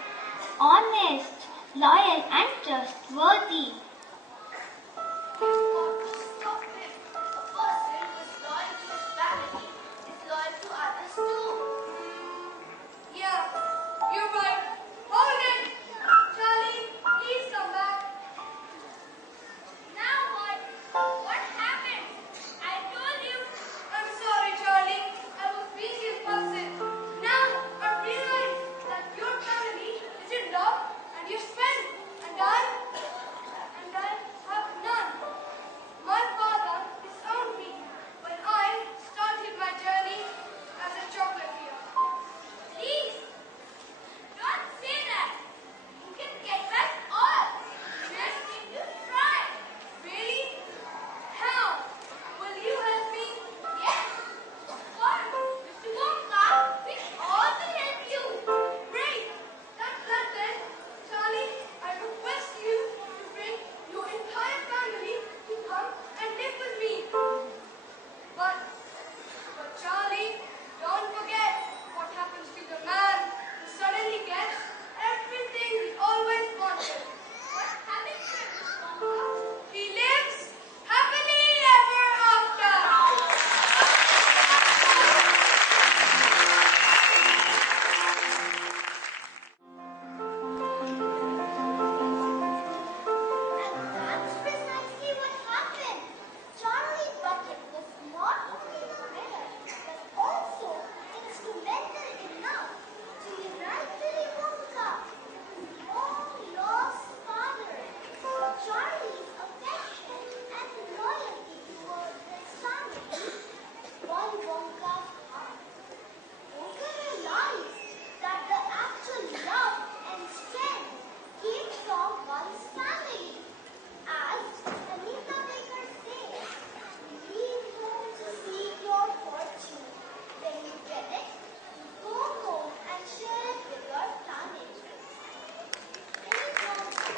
honest, loyal and trustworthy. Stop him. A person who is loyal to his family is loyal to others too. Yeah, you're right. Hold it! Charlie, please come back. Now what? What happened? I told you. I'm sorry, Charlie. I was being impulsive. Now I realize that your family is in love and you spend, and I have none. My father disowned me when I started my journey as a chocolatier. Please, don't say that. You can get back all. Just need to try. Really? How? Will you help me? Yes, of course. Mr. Wonka, we all will help you. Great! That's that then. Charlie, I request you to bring your entire family to come and live with me. But Charlie, don't forget what happens to the man who suddenly gets everything he always wanted. What happened to him, Mr. Wonka? He lives happily ever after. That's precisely what happened. Charlie Bucket was not only the winner, but also instrumental enough to unite Willy Wonka, his long-lost father. Charlie's affection and loyalty towards his family won Wonka's heart. Wonka realized that the actual love and strength came from one's family. As Anita Baker says, leave home to seek your fortune. When you get it, go home and share it with your family. Willy Wonka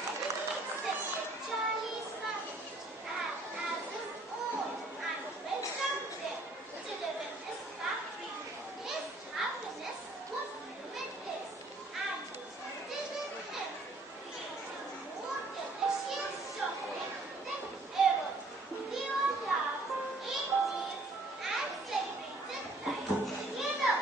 readily accepted Charlie's family as his own and welcomed them to live in his factory. His happiness was limitless and resulted in him creating more delicious chocolate than ever. They all laughed, ate meals, and celebrated life together.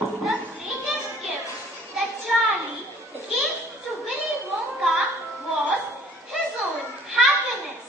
The greatest gift that Charlie gave to Willy Wonka was his own happiness.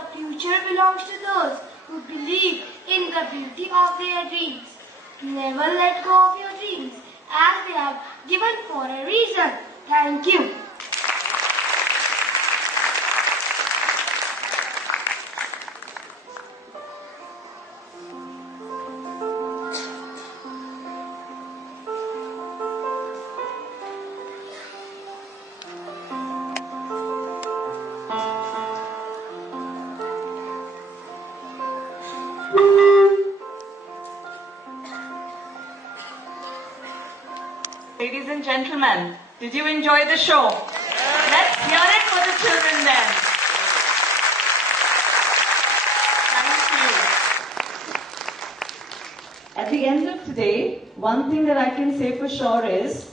The future belongs to those who believe in the beauty of their dreams. Never let go of your dreams, as they are given for a reason. Thank you. Ladies and gentlemen, did you enjoy the show? Let's hear it for the children then. Thank you. At the end of today, one thing that I can say for sure is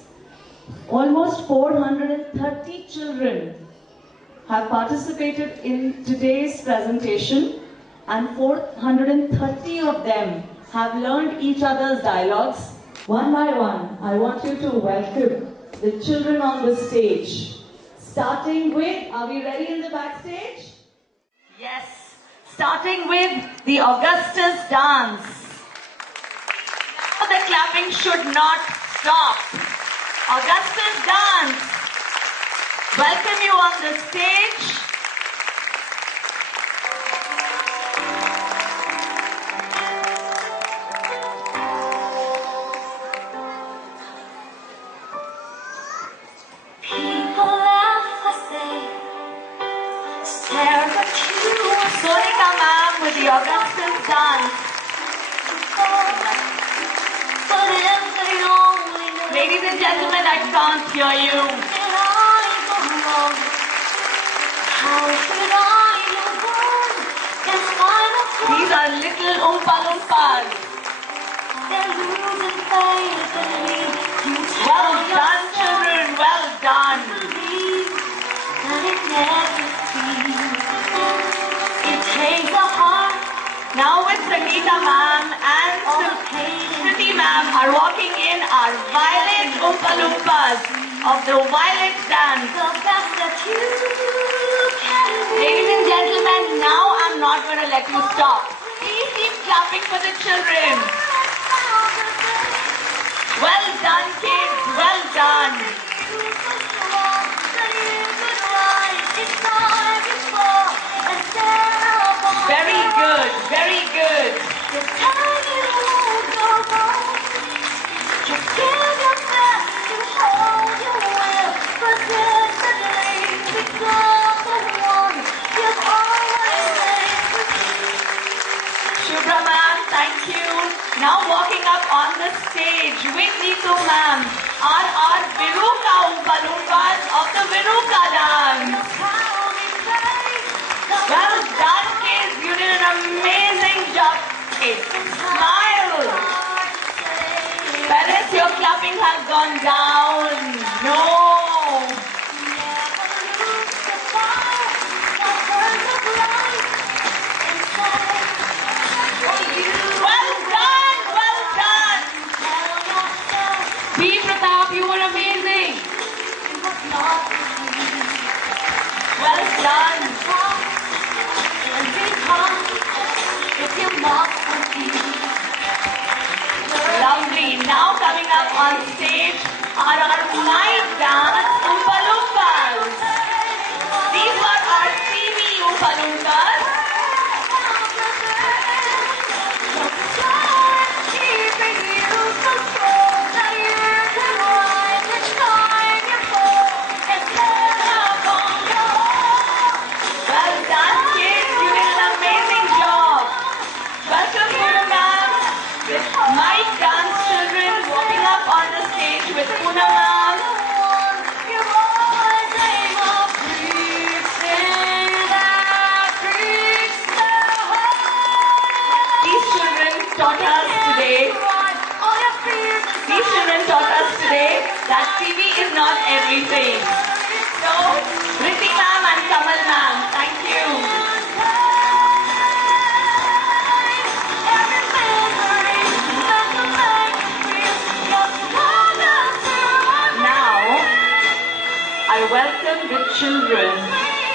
almost 430 children have participated in today's presentation, and 430 of them have learned each other's dialogues. One by one, I want you to welcome the children on the stage. Starting with, are we ready in the backstage? Yes, starting with the Augustus dance. Now the clapping should not stop. Augustus dance. Welcome you on the stage. Sonika ma'am with the Augustus dance. Ladies and gentlemen, I can't hear you. These are little Oompa Loompas. Well done, children, well done. Now with Sangeeta ma'am and Smriti ma'am are walking in our violet Oompa Loompas of the violet dance. Ladies and gentlemen, now I'm not going to let you stop. Please keep clapping for the children. Well done, kids. Well done. Very good, very good. Shubhra ma'am, thank you. Now walking up on the stage with Neetu ma'am are our Viruka Oompa Loompas of the Viruka dance. Well done, kids. You did an amazing job, kids. Smile. Parents, your clapping has gone down. No. Well done. Well done. B. Pratap, you were amazing. Well done. Lovely. Now coming up on stage are our mic dance Oompa Loompas. These were our TV Oompa Loompas. Well done, kids. You did an amazing job. Welcome, Puna ma'am. With mic dance children walking up on the stage with Puna ma'am. These children taught us today that TV is not everything. So, Riddhi ma'am and Kamal ma'am, thank you. Now, I welcome the children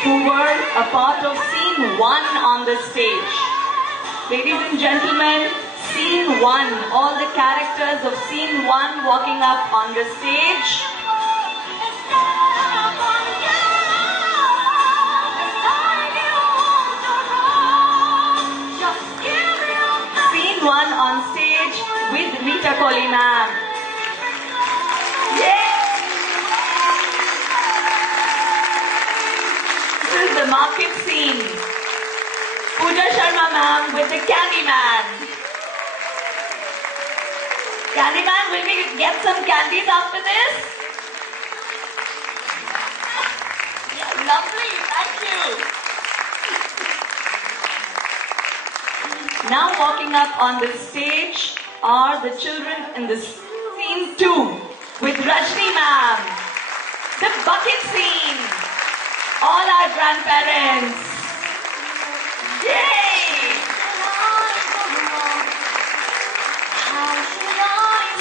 who were a part of scene scene 1 on the stage. Ladies and gentlemen, scene 1. All the characters of scene 1 walking up on the stage. Scene 1 on stage with Rita Kohli ma'am. This is the market scene. Pooja Sharma ma'am with the Candyman. Candyman, will we get some candies after this? Yeah, lovely, thank you. Now walking up on the stage are the children in the scene 2 with Rajni ma'am. The bucket scene. All our grandparents. Yay!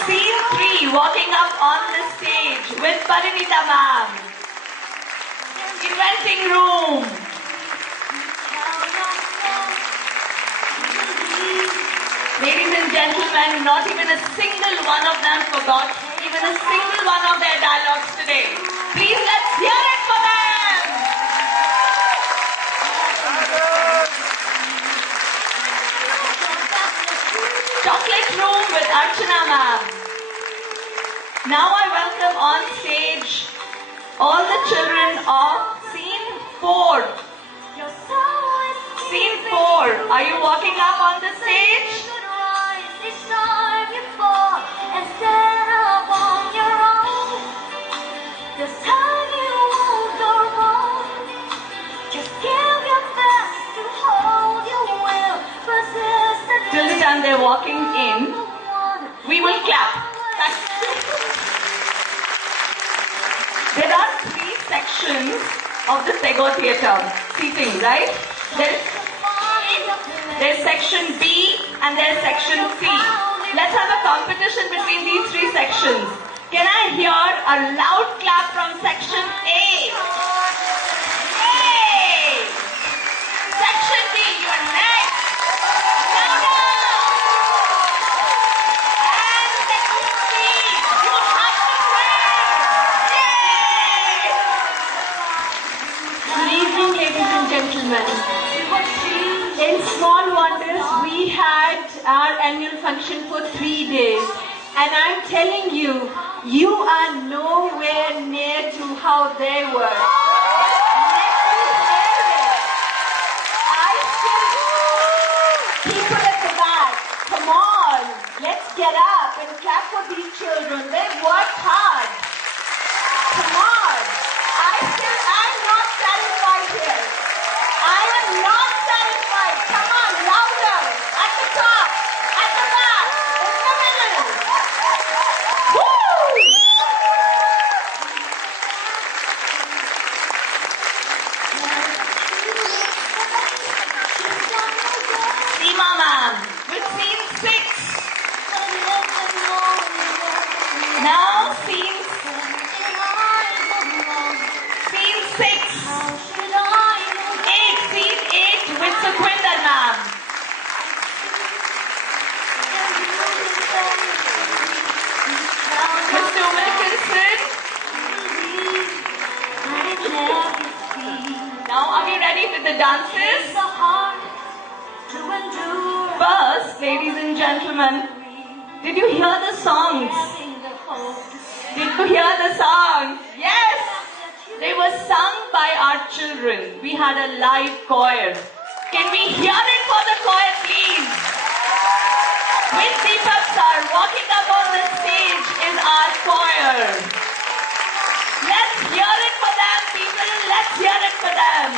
Scene 3 walking up on the stage with Parinita ma'am. Inventing room. Ladies and gentlemen, not even a single one of them forgot even a single one of their dialogues today. Please let's hear it for them! Chocolate room with Archana ma'am. Now I welcome on stage all the children of scene 4. Scene 4. Are you walking up on the stage? Till the time they're walking in, we will clap. There are 3 sections of the Sego Theatre seating, right? There's section B and there's section C. Let's have a competition between these 3 sections. Can I hear a loud clap from section A? Yay! Section B, you're next. Louder! And section C, you have to pray. Yay! Good evening, ladies and gentlemen. In Small Wonders, we had our annual function for 3 days. And I'm telling you, you are nowhere near to how they were. I still, people at the back, come on, let's get up and clap for these children. They've worked hard. Come on. I'm not satisfied here. I am not satisfied. Come on, louder. At the top. At the back. In the middle. Woo! Seema ma'am with scene 6. Now scene 6. 8. Scene 8 with Sukhwinder ma'am. Mr. Wilkinson. Now are we ready with the dances? First, ladies and gentlemen, did you hear the songs? Did you hear the songs? Yes! They were sung by our children. We had a live choir. Can we hear it for the choir, please? With Deepak sir walking up on the stage is our choir. Let's hear it for them, people. Let's hear it for them.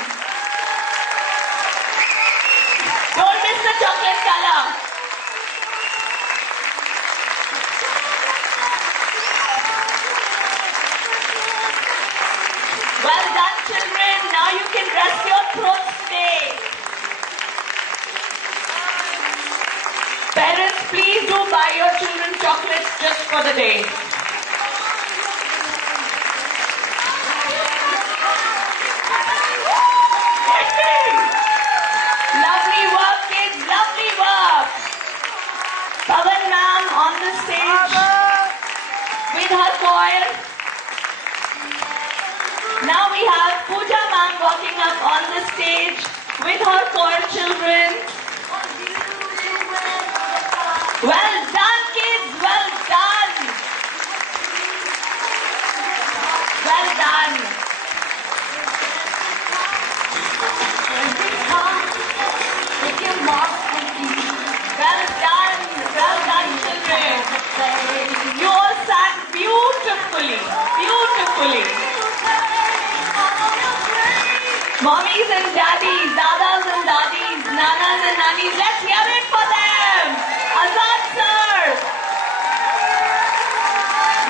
Don't miss the chocolate color. Well done, children. Now you can rest your throats today. Parents, please do buy your children chocolates just for the day. walking up on the stage with her choir children. Well done, kids. Well done. Well done. Well done, children. You all sang beautifully, beautifully. Mommies and daddies, dadas and daddies, nanas and nannies, let's hear it for them. Azad sir,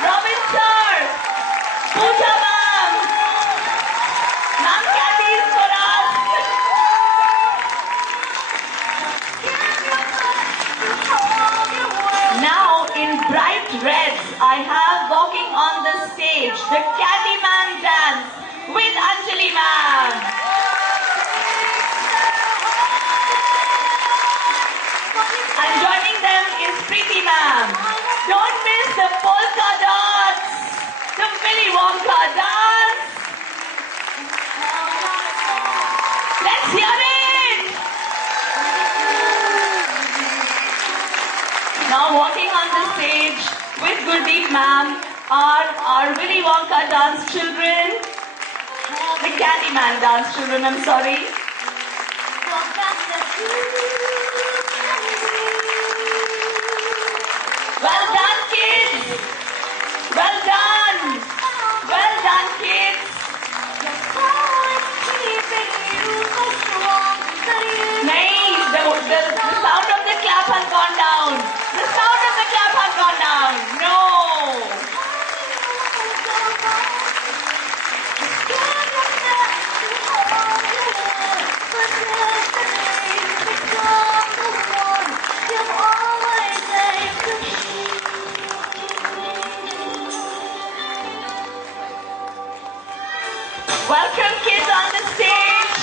Robin sir, Pooja ma'am, ma'am Kathy's for us. Now in bright reds, I have walking on the stage the Candyman dance with Anjali ma'am. And joining them is Preeti ma'am. Don't miss the polka dots, the Willy Wonka dance. Let's hear it. Now walking on the stage with Gurdeep ma'am are our Willy Wonka dance children. The Candyman dance children, I'm sorry. Well done, kids. Well done. Well done, kids. Nahi, the sound of the clap has gone down. The sound of the clap has gone down. No. Welcome, kids on the stage.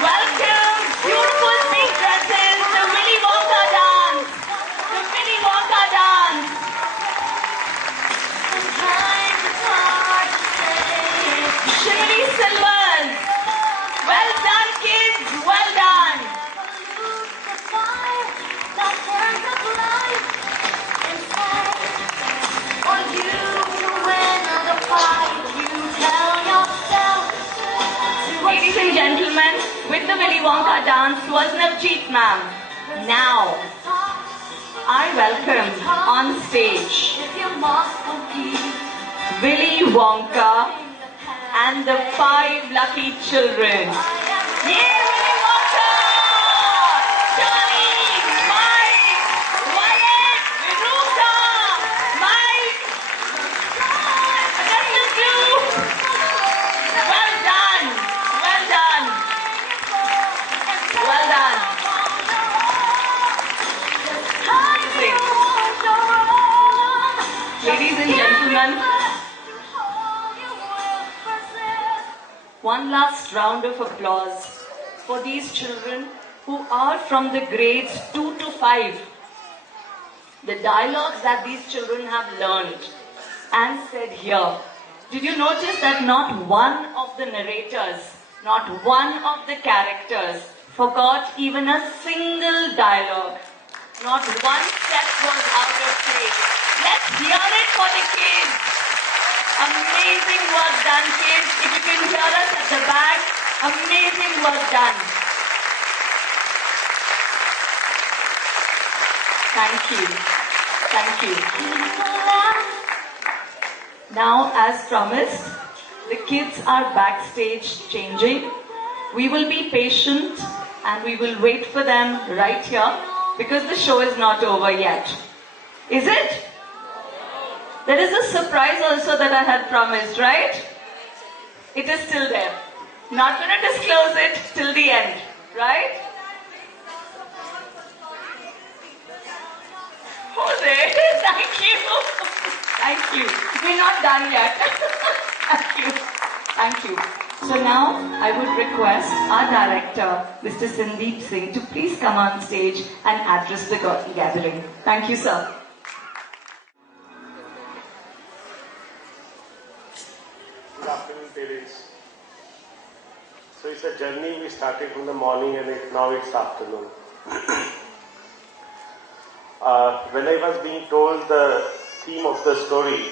Welcome. Beautiful pink dresses. The Willy Wonka dance. The Willy Wonka dance. Shimmery silvers. Well done, kids. Well done. Ladies and gentlemen, with the Willy Wonka dance was Navjeet ma'am. Now, I welcome on stage Willy Wonka and the 5 lucky children. Yay, Willy Wonka! Johnny, Mike, Wyatt, Veruca, Mike, Justin Blue. Well done, well done, well done. Ladies and gentlemen, one last round of applause for these children who are from the grades 2 to 5. The dialogues that these children have learned and said here. Did you notice that not one of the narrators, not one of the characters forgot even a single dialogue? Not one step was out of place. Let's hear it for the kids. Amazing work done, kids. If you can hear us at the back, amazing work done. Thank you. Thank you. Now, as promised, the kids are backstage changing. We will be patient and we will wait for them right here because the show is not over yet. Is it? There is a surprise also that I had promised, right? It is still there. Not going to disclose it till the end, right? Jose, thank you. Thank you. We're not done yet. Thank you. Thank you. So now I would request our director, Mr. Sandeep Singh, to please come on stage and address the gathering. Thank you, sir. Good afternoon, parents. So it's a journey we started from the morning and now it's afternoon. When I was being told the theme of the story,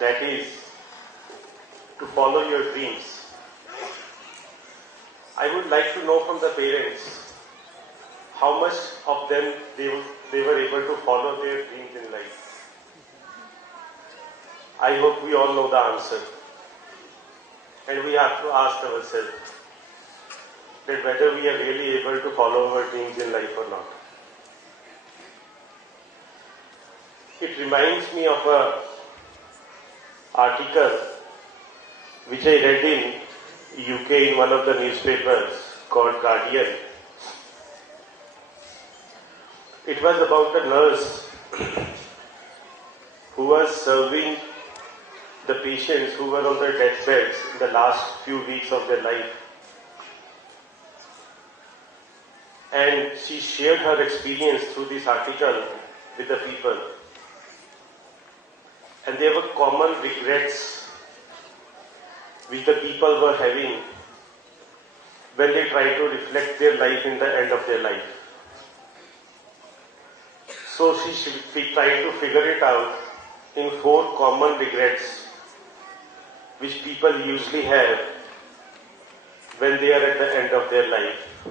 that is to follow your dreams, I would like to know from the parents how much of them they were able to follow their dreams in life. I hope we all know the answer. And we have to ask ourselves that whether we are really able to follow our dreams in life or not. It reminds me of an article which I read in UK in one of the newspapers called Guardian. It was about a nurse who was serving the patients who were on their deathbeds in the last few weeks of their life. And she shared her experience through this article with the people. And there were common regrets which the people were having when they tried to reflect their life in the end of their life. So she tried to figure it out in 4 common regrets which people usually have when they are at the end of their life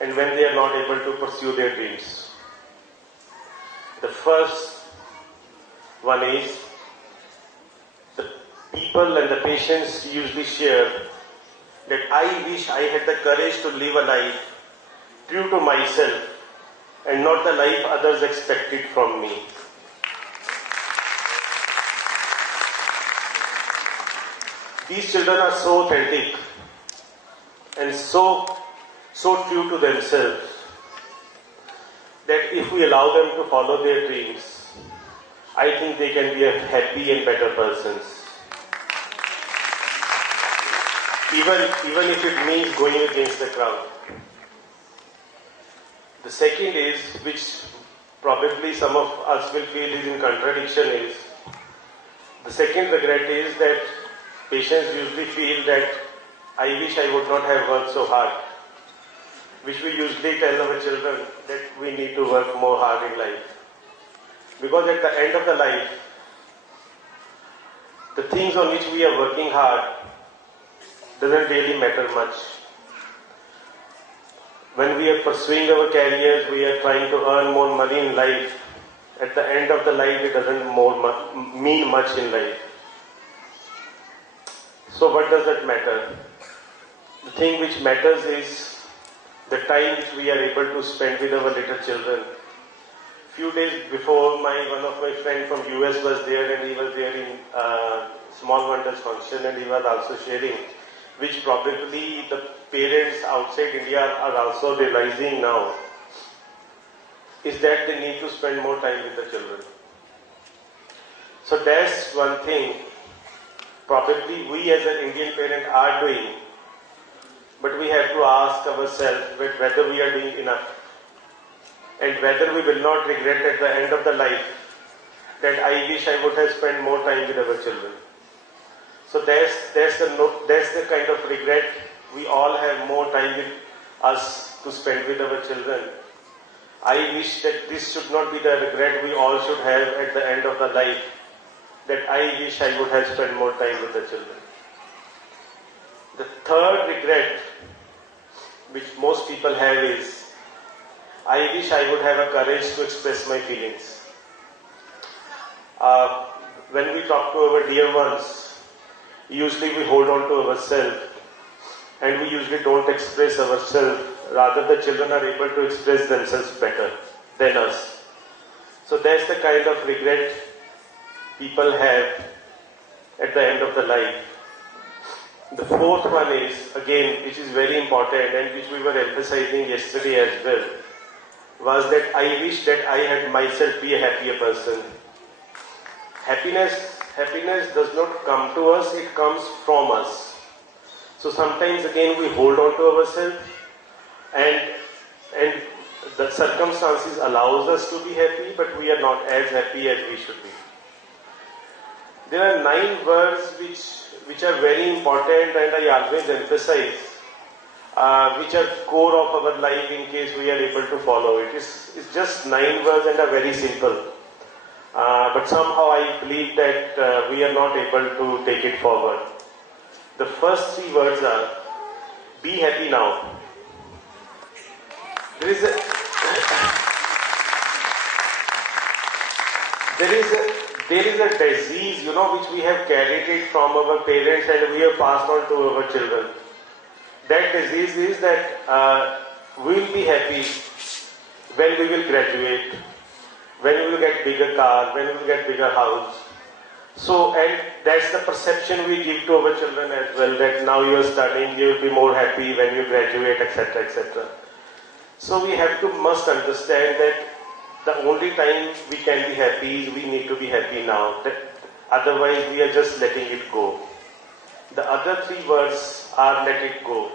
and when they are not able to pursue their dreams. The first one is the people and the patients usually share that I wish I had the courage to live a life true to myself and not the life others expected from me. These children are so authentic and so true to themselves that if we allow them to follow their dreams, I think they can be a happy and better persons. Even if it means going against the crowd. The second is, which probably some of us will feel is in contradiction, is the second regret is that patients usually feel that I wish I would not have worked so hard, which we usually tell our children that we need to work more hard in life. Because at the end of the life, the things on which we are working hard doesn't really matter much. When we are pursuing our careers, we are trying to earn more money in life. At the end of the life, it doesn't mean much in life. So what does that matter? The thing which matters is the time which we are able to spend with our little children. Few days before, one of my friends from US was there, and he was there in Small Wonders function, and he was also sharing, which probably the parents outside India are also realizing now, is that they need to spend more time with the children. So that's one thing probably we as an Indian parent are doing, but we have to ask ourselves whether we are doing enough and whether we will not regret at the end of the life that I wish I would have spent more time with our children. So that's the kind of regret. We all have more time with us to spend with our children. I wish that this should not be the regret we all should have at the end of the life, that I wish I would have spent more time with the children. The third regret which most people have is, I wish I would have a courage to express my feelings. When we talk to our dear ones, usually we hold on to ourselves and we usually don't express ourselves. Rather, the children are able to express themselves better than us. So that's the kind of regret people have at the end of the life. The fourth one is, again, which is very important and which we were emphasizing yesterday as well, was that I wish that I had myself be a happier person. Happiness does not come to us, it comes from us. So sometimes again we hold on to ourselves and the circumstances allows us to be happy, but we are not as happy as we should be. there are 9 words which are very important, and I always emphasize, which are core of our life in case we are able to follow it. It's just 9 words and are very simple. But somehow I believe that we are not able to take it forward. The first 3 words are, be happy now. There is a disease, which we have carried it from our parents and we have passed on to our children. That disease is that we will be happy when we will graduate, when we will get bigger car, when we will get bigger house. So, and that's the perception we give to our children as well, that now you are studying, you will be more happy when you graduate, etc., etc. So we must understand that the only time we can be happy is we need to be happy now. Otherwise, we are just letting it go. The other 3 words are let it go.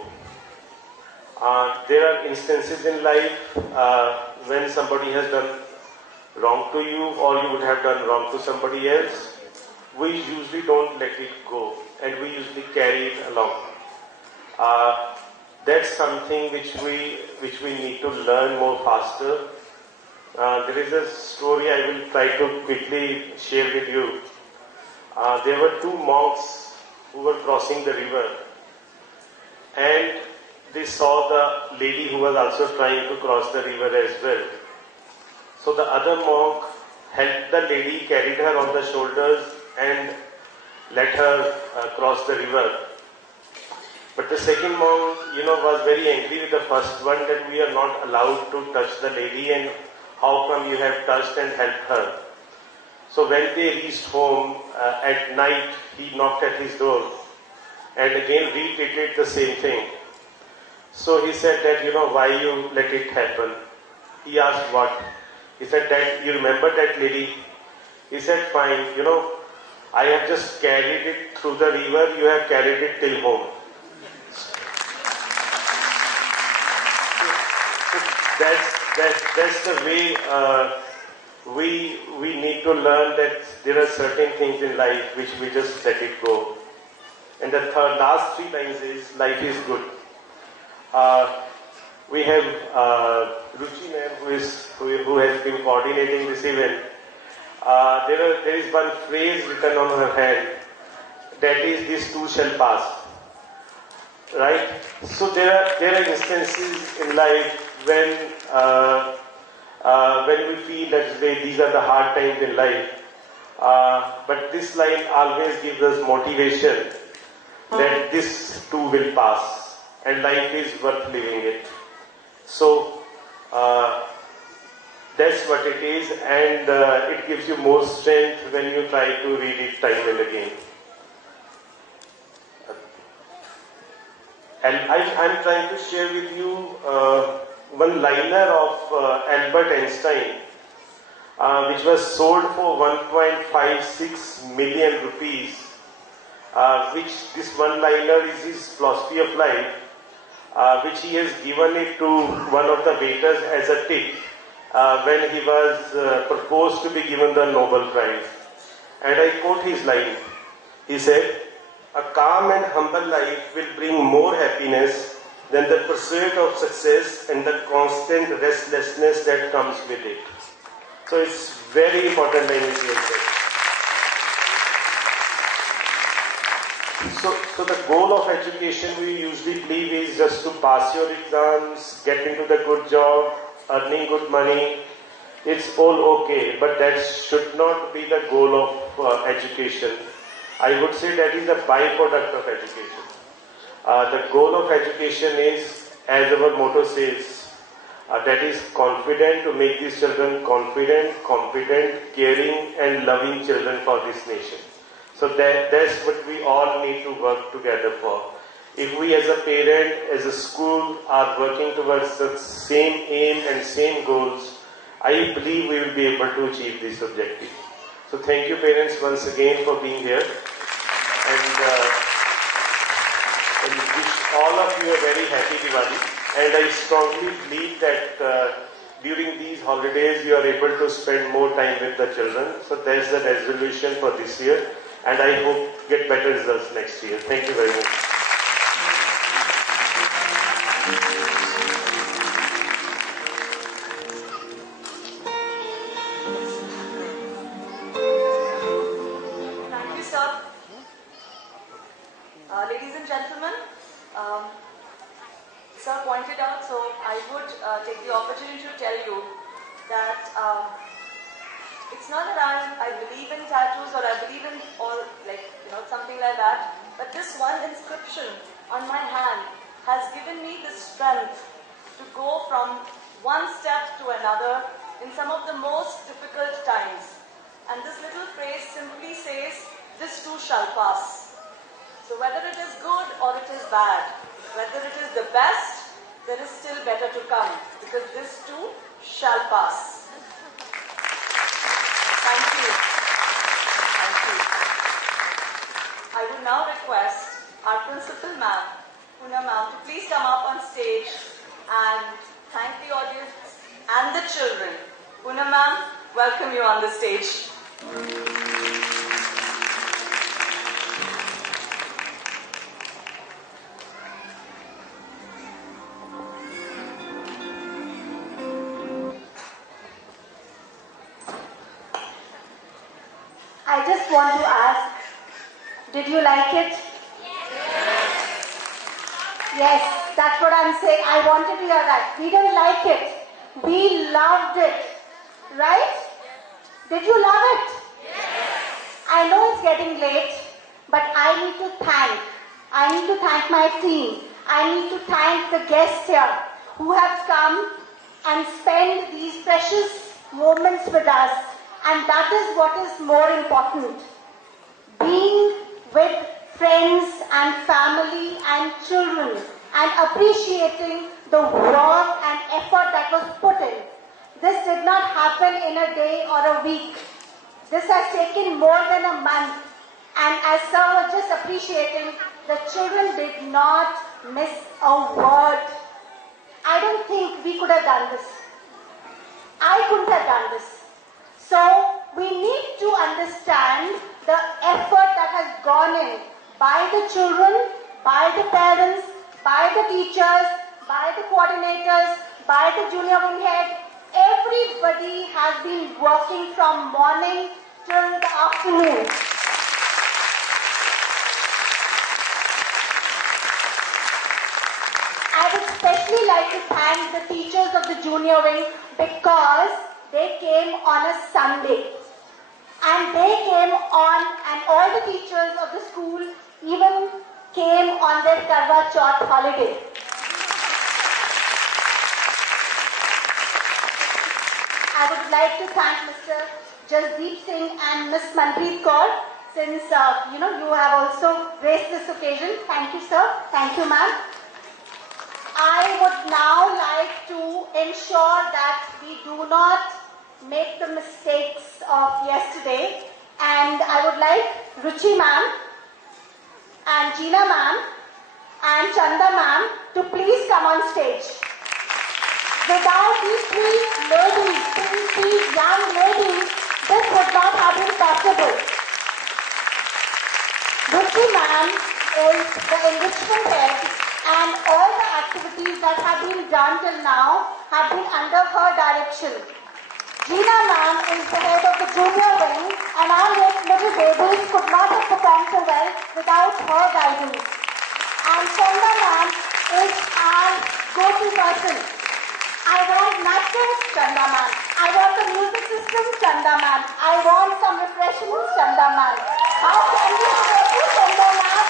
There are instances in life when somebody has done wrong to you, or you would have done wrong to somebody else. We usually don't let it go, and we usually carry it along. That's something which we need to learn more faster. There is a story I will try to quickly share with you. There were 2 monks who were crossing the river, and they saw the lady who was also trying to cross the river as well. So the other monk helped the lady, carried her on the shoulders and let her cross the river. But the second monk, was very angry with the first one, that we are not allowed to touch the lady, and how come you have touched and helped her? So when they reached home at night, he knocked at his door and again repeated the same thing. So he said that, why you let it happen? He asked what? He said that, you remember that lady? He said, fine, I have just carried it through the river, you have carried it till home. That's the way we need to learn, that there are certain things in life which we just let it go. And the last 3 lines is, life is good. We have Ruchi ma'am who has been coordinating this event. There is one phrase written on her hand, that is, this too shall pass. Right? So there are instances in life when we feel that these are the hard times in life. But this line always gives us motivation that this too will pass and life is worth living it. So that's what it is, and it gives you more strength when you try to read it time and again. And I'm trying to share with you one liner of Albert Einstein, which was sold for 1.56 million rupees, which this one liner is his philosophy of life, which he has given it to one of the waiters as a tip when he was proposed to be given the Nobel Prize. And I quote his line. He said, "A calm and humble life will bring more happiness than the pursuit of success and the constant restlessness that comes with it." So it's very important line which he said. So the goal of education, we usually believe, is just to pass your exams, get into the good job, earning good money. It's all okay, but that should not be the goal of education. I would say that is a byproduct of education. The goal of education is, as our motto says, that is confident, to make these children confident, competent, caring and loving children for this nation. So that's what we all need to work together for. If we as a parent, as a school are working towards the same aim and same goals, I believe we will be able to achieve this objective. So thank you parents once again for being here. And wish all of you a very happy Diwali. And I strongly believe that during these holidays you are able to spend more time with the children. So that's the resolution for this year. and I hope get better results next year. Thank you very much. Thank you, sir. Ladies and gentlemen, sir pointed out, so I would take the opportunity to tell you that it's not that I believe in tattoos or I believe in or something like that, but this one inscription on my hand has given me the strength to go from one step to another in some of the most difficult times. And this little phrase simply says, "This too shall pass." So whether it is good or it is bad, whether it is the best, there is still better to come, because this too shall pass. Thank you. Thank you. I would now request our principal ma'am, Poonam ma'am, to please come up on stage and thank the audience and the children. Poonam ma'am, welcome you on the stage. I just want to ask, did you like it? Yes, that's what I'm saying. I wanted to hear that. We didn't like it. We loved it. Right? Did you love it? I know it's getting late, but I need to thank my team. I need to thank the guests here who have come and spent these precious moments with us. And that is what is more important. Being with friends and family and children and appreciating the work and effort that was put in. This did not happen in a day or a week. This has taken more than a month. And as Sir was just appreciating, the children did not miss a word. I don't think we could have done this. I couldn't have done this. So we need to understand the effort that has gone in by the children, by the parents, by the teachers, by the coordinators, by the junior wing head. Everybody has been working from morning till the afternoon. I would especially like to thank the teachers of the junior wing because they came on a Sunday. And they came on, and all the teachers of the school even came on their Karwa Chauth holiday. I would like to thank Mr. Jasdeep Singh and Ms. Manpreet Kaur, since you have also graced this occasion. Thank you, sir. Thank you, ma'am. I would now like to ensure that we do not make the mistakes of yesterday, and I would like Ruchi ma'am and Jeena ma'am and Chanda ma'am to please come on stage. Without these three young ladies, this would not have been possible. Ruchi ma'am is the enrichment head, and all the activities that have been done till now have been under her direction. Jeena ma'am is the head of the junior wing, and our little babies could not have performed so well without her guidance. And Chanda ma'am is our go-to person. I want nothing, Chanda ma'am. I want the music system, Chanda ma'am. I want some refreshments, Chanda ma'am. How can we support you, Chanda ma'am?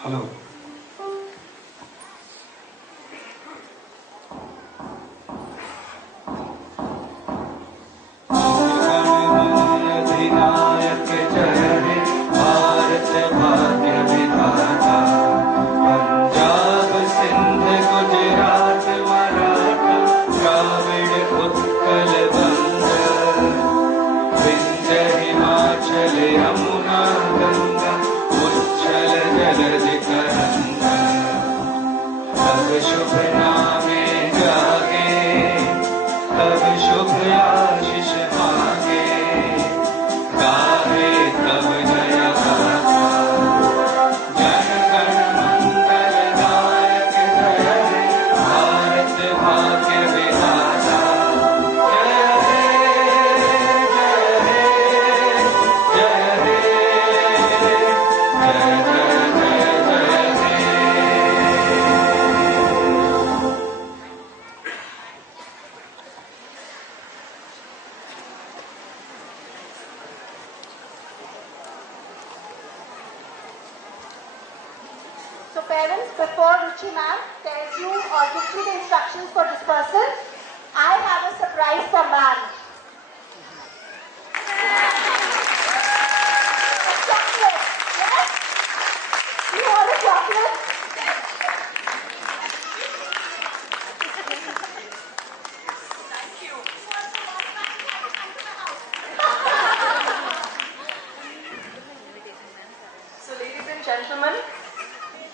Hello. Adinayak Jaya तब शुभ नामे जागे, तब शुभ आशीष मांगे, गाहे तब जय गाथा, जन गण मंगलदायक जय हे, भारत भाग्य विधाता, जय हे जय हे जय हे, जय जय जय जय हे। So parents, before Ruchi ma'am tells you or gives you the instructions for dispersal, I have a surprise for ma'am. A chocolate, yes? You want a chocolate? So, ladies and gentlemen,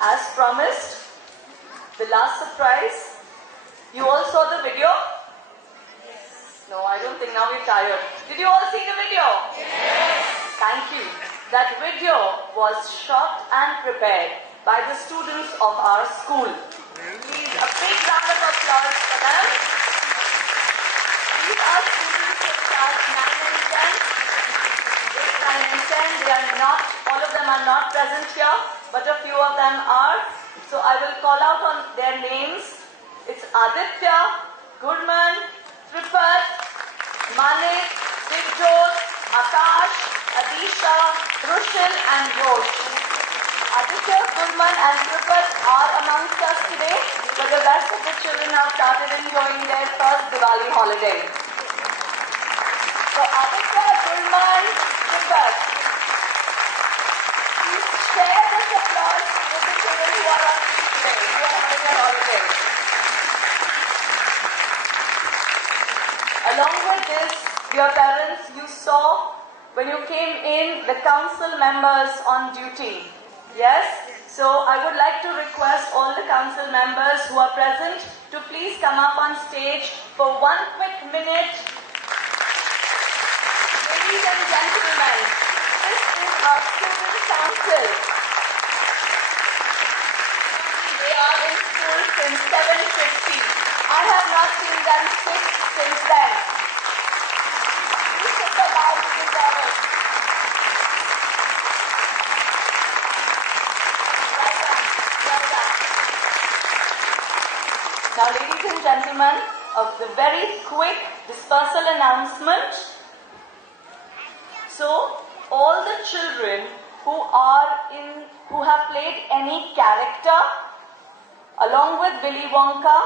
as promised, the last surprise. You all saw the video? Yes. No, I don't think now we're tired. Did you all see the video? Yes. Thank you. That video was shot and prepared by the students of our school. Please, a big round of applause for them. These are students of class 9 and 10. 8, 9 and 10, they are not, all of them are not present here, but a few of them are. So I will call out on their names. It's Aditya, Gurman, Tripat, Manik, Digjot, Akash, Adisha, Rushil and Rosh. Aditya, Gurman and Tripat are amongst us today, but the rest of the children have started enjoying their first Diwali holiday. So Aditya, Gurman, Tripat, please share this applause with the children who are on leave today, who are having their holiday. Along with this, dear parents, you saw when you came in the council members on duty. Yes? So I would like to request all the council members who are present to please come up on stage for 1 quick minute. Ladies and gentlemen, this is our student council. They are in school since 7:50. I have not seen them sit since then. Please take a bow to the parents. Well done. Now, ladies and gentlemen, of the very quick dispersal announcement. So, all the children who have played any character, along with Willy Wonka,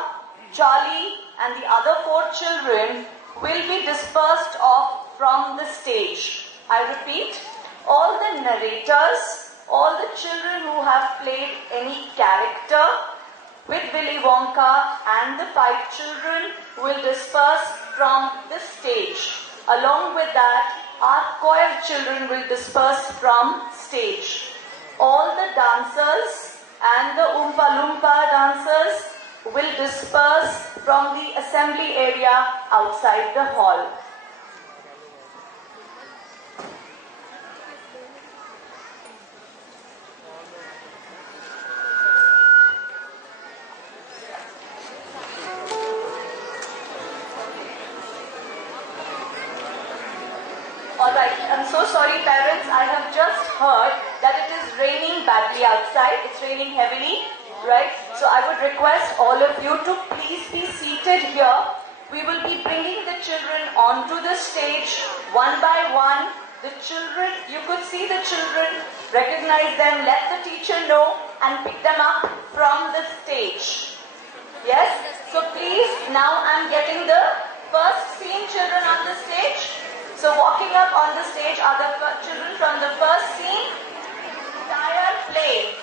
Charlie and the other 4 children will be dispersed off from the stage. I repeat, all the narrators, all the children who have played any character with Willy Wonka and the 5 children will disperse from the stage. Along with that, our choir children will disperse from stage. All the dancers and the Oompa Loompa dancers will disperse from the assembly area outside the hall. Alright, I'm so sorry parents, I have just heard that it is raining badly outside, it's raining heavily, right? So I would request all of you to please be seated here. We will be bringing the children onto the stage one by one. The children, you could see the children, recognize them, let the teacher know and pick them up from the stage. Yes? So please, now I'm getting the first scene children on the stage. So walking up on the stage are the children from the first scene, entire play.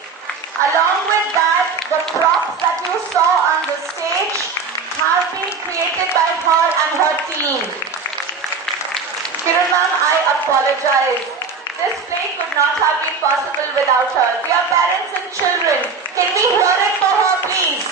Along with that, the props that you saw on the stage have been created by her and her team. Kiran ma'am, I apologize. This play could not have been possible without her. Dear parents and children, can we hear it for her please?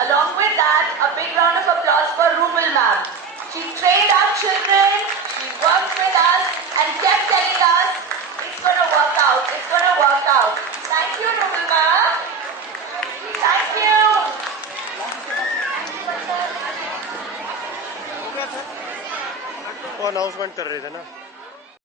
Along with that, a big round of applause for Rumal ma'am. She trained our children, she worked with us and kept telling us, it's going to work out, it's going to work out. Thank you, Rumal ma'am. Thank you. वो announcement कर रहे थे ना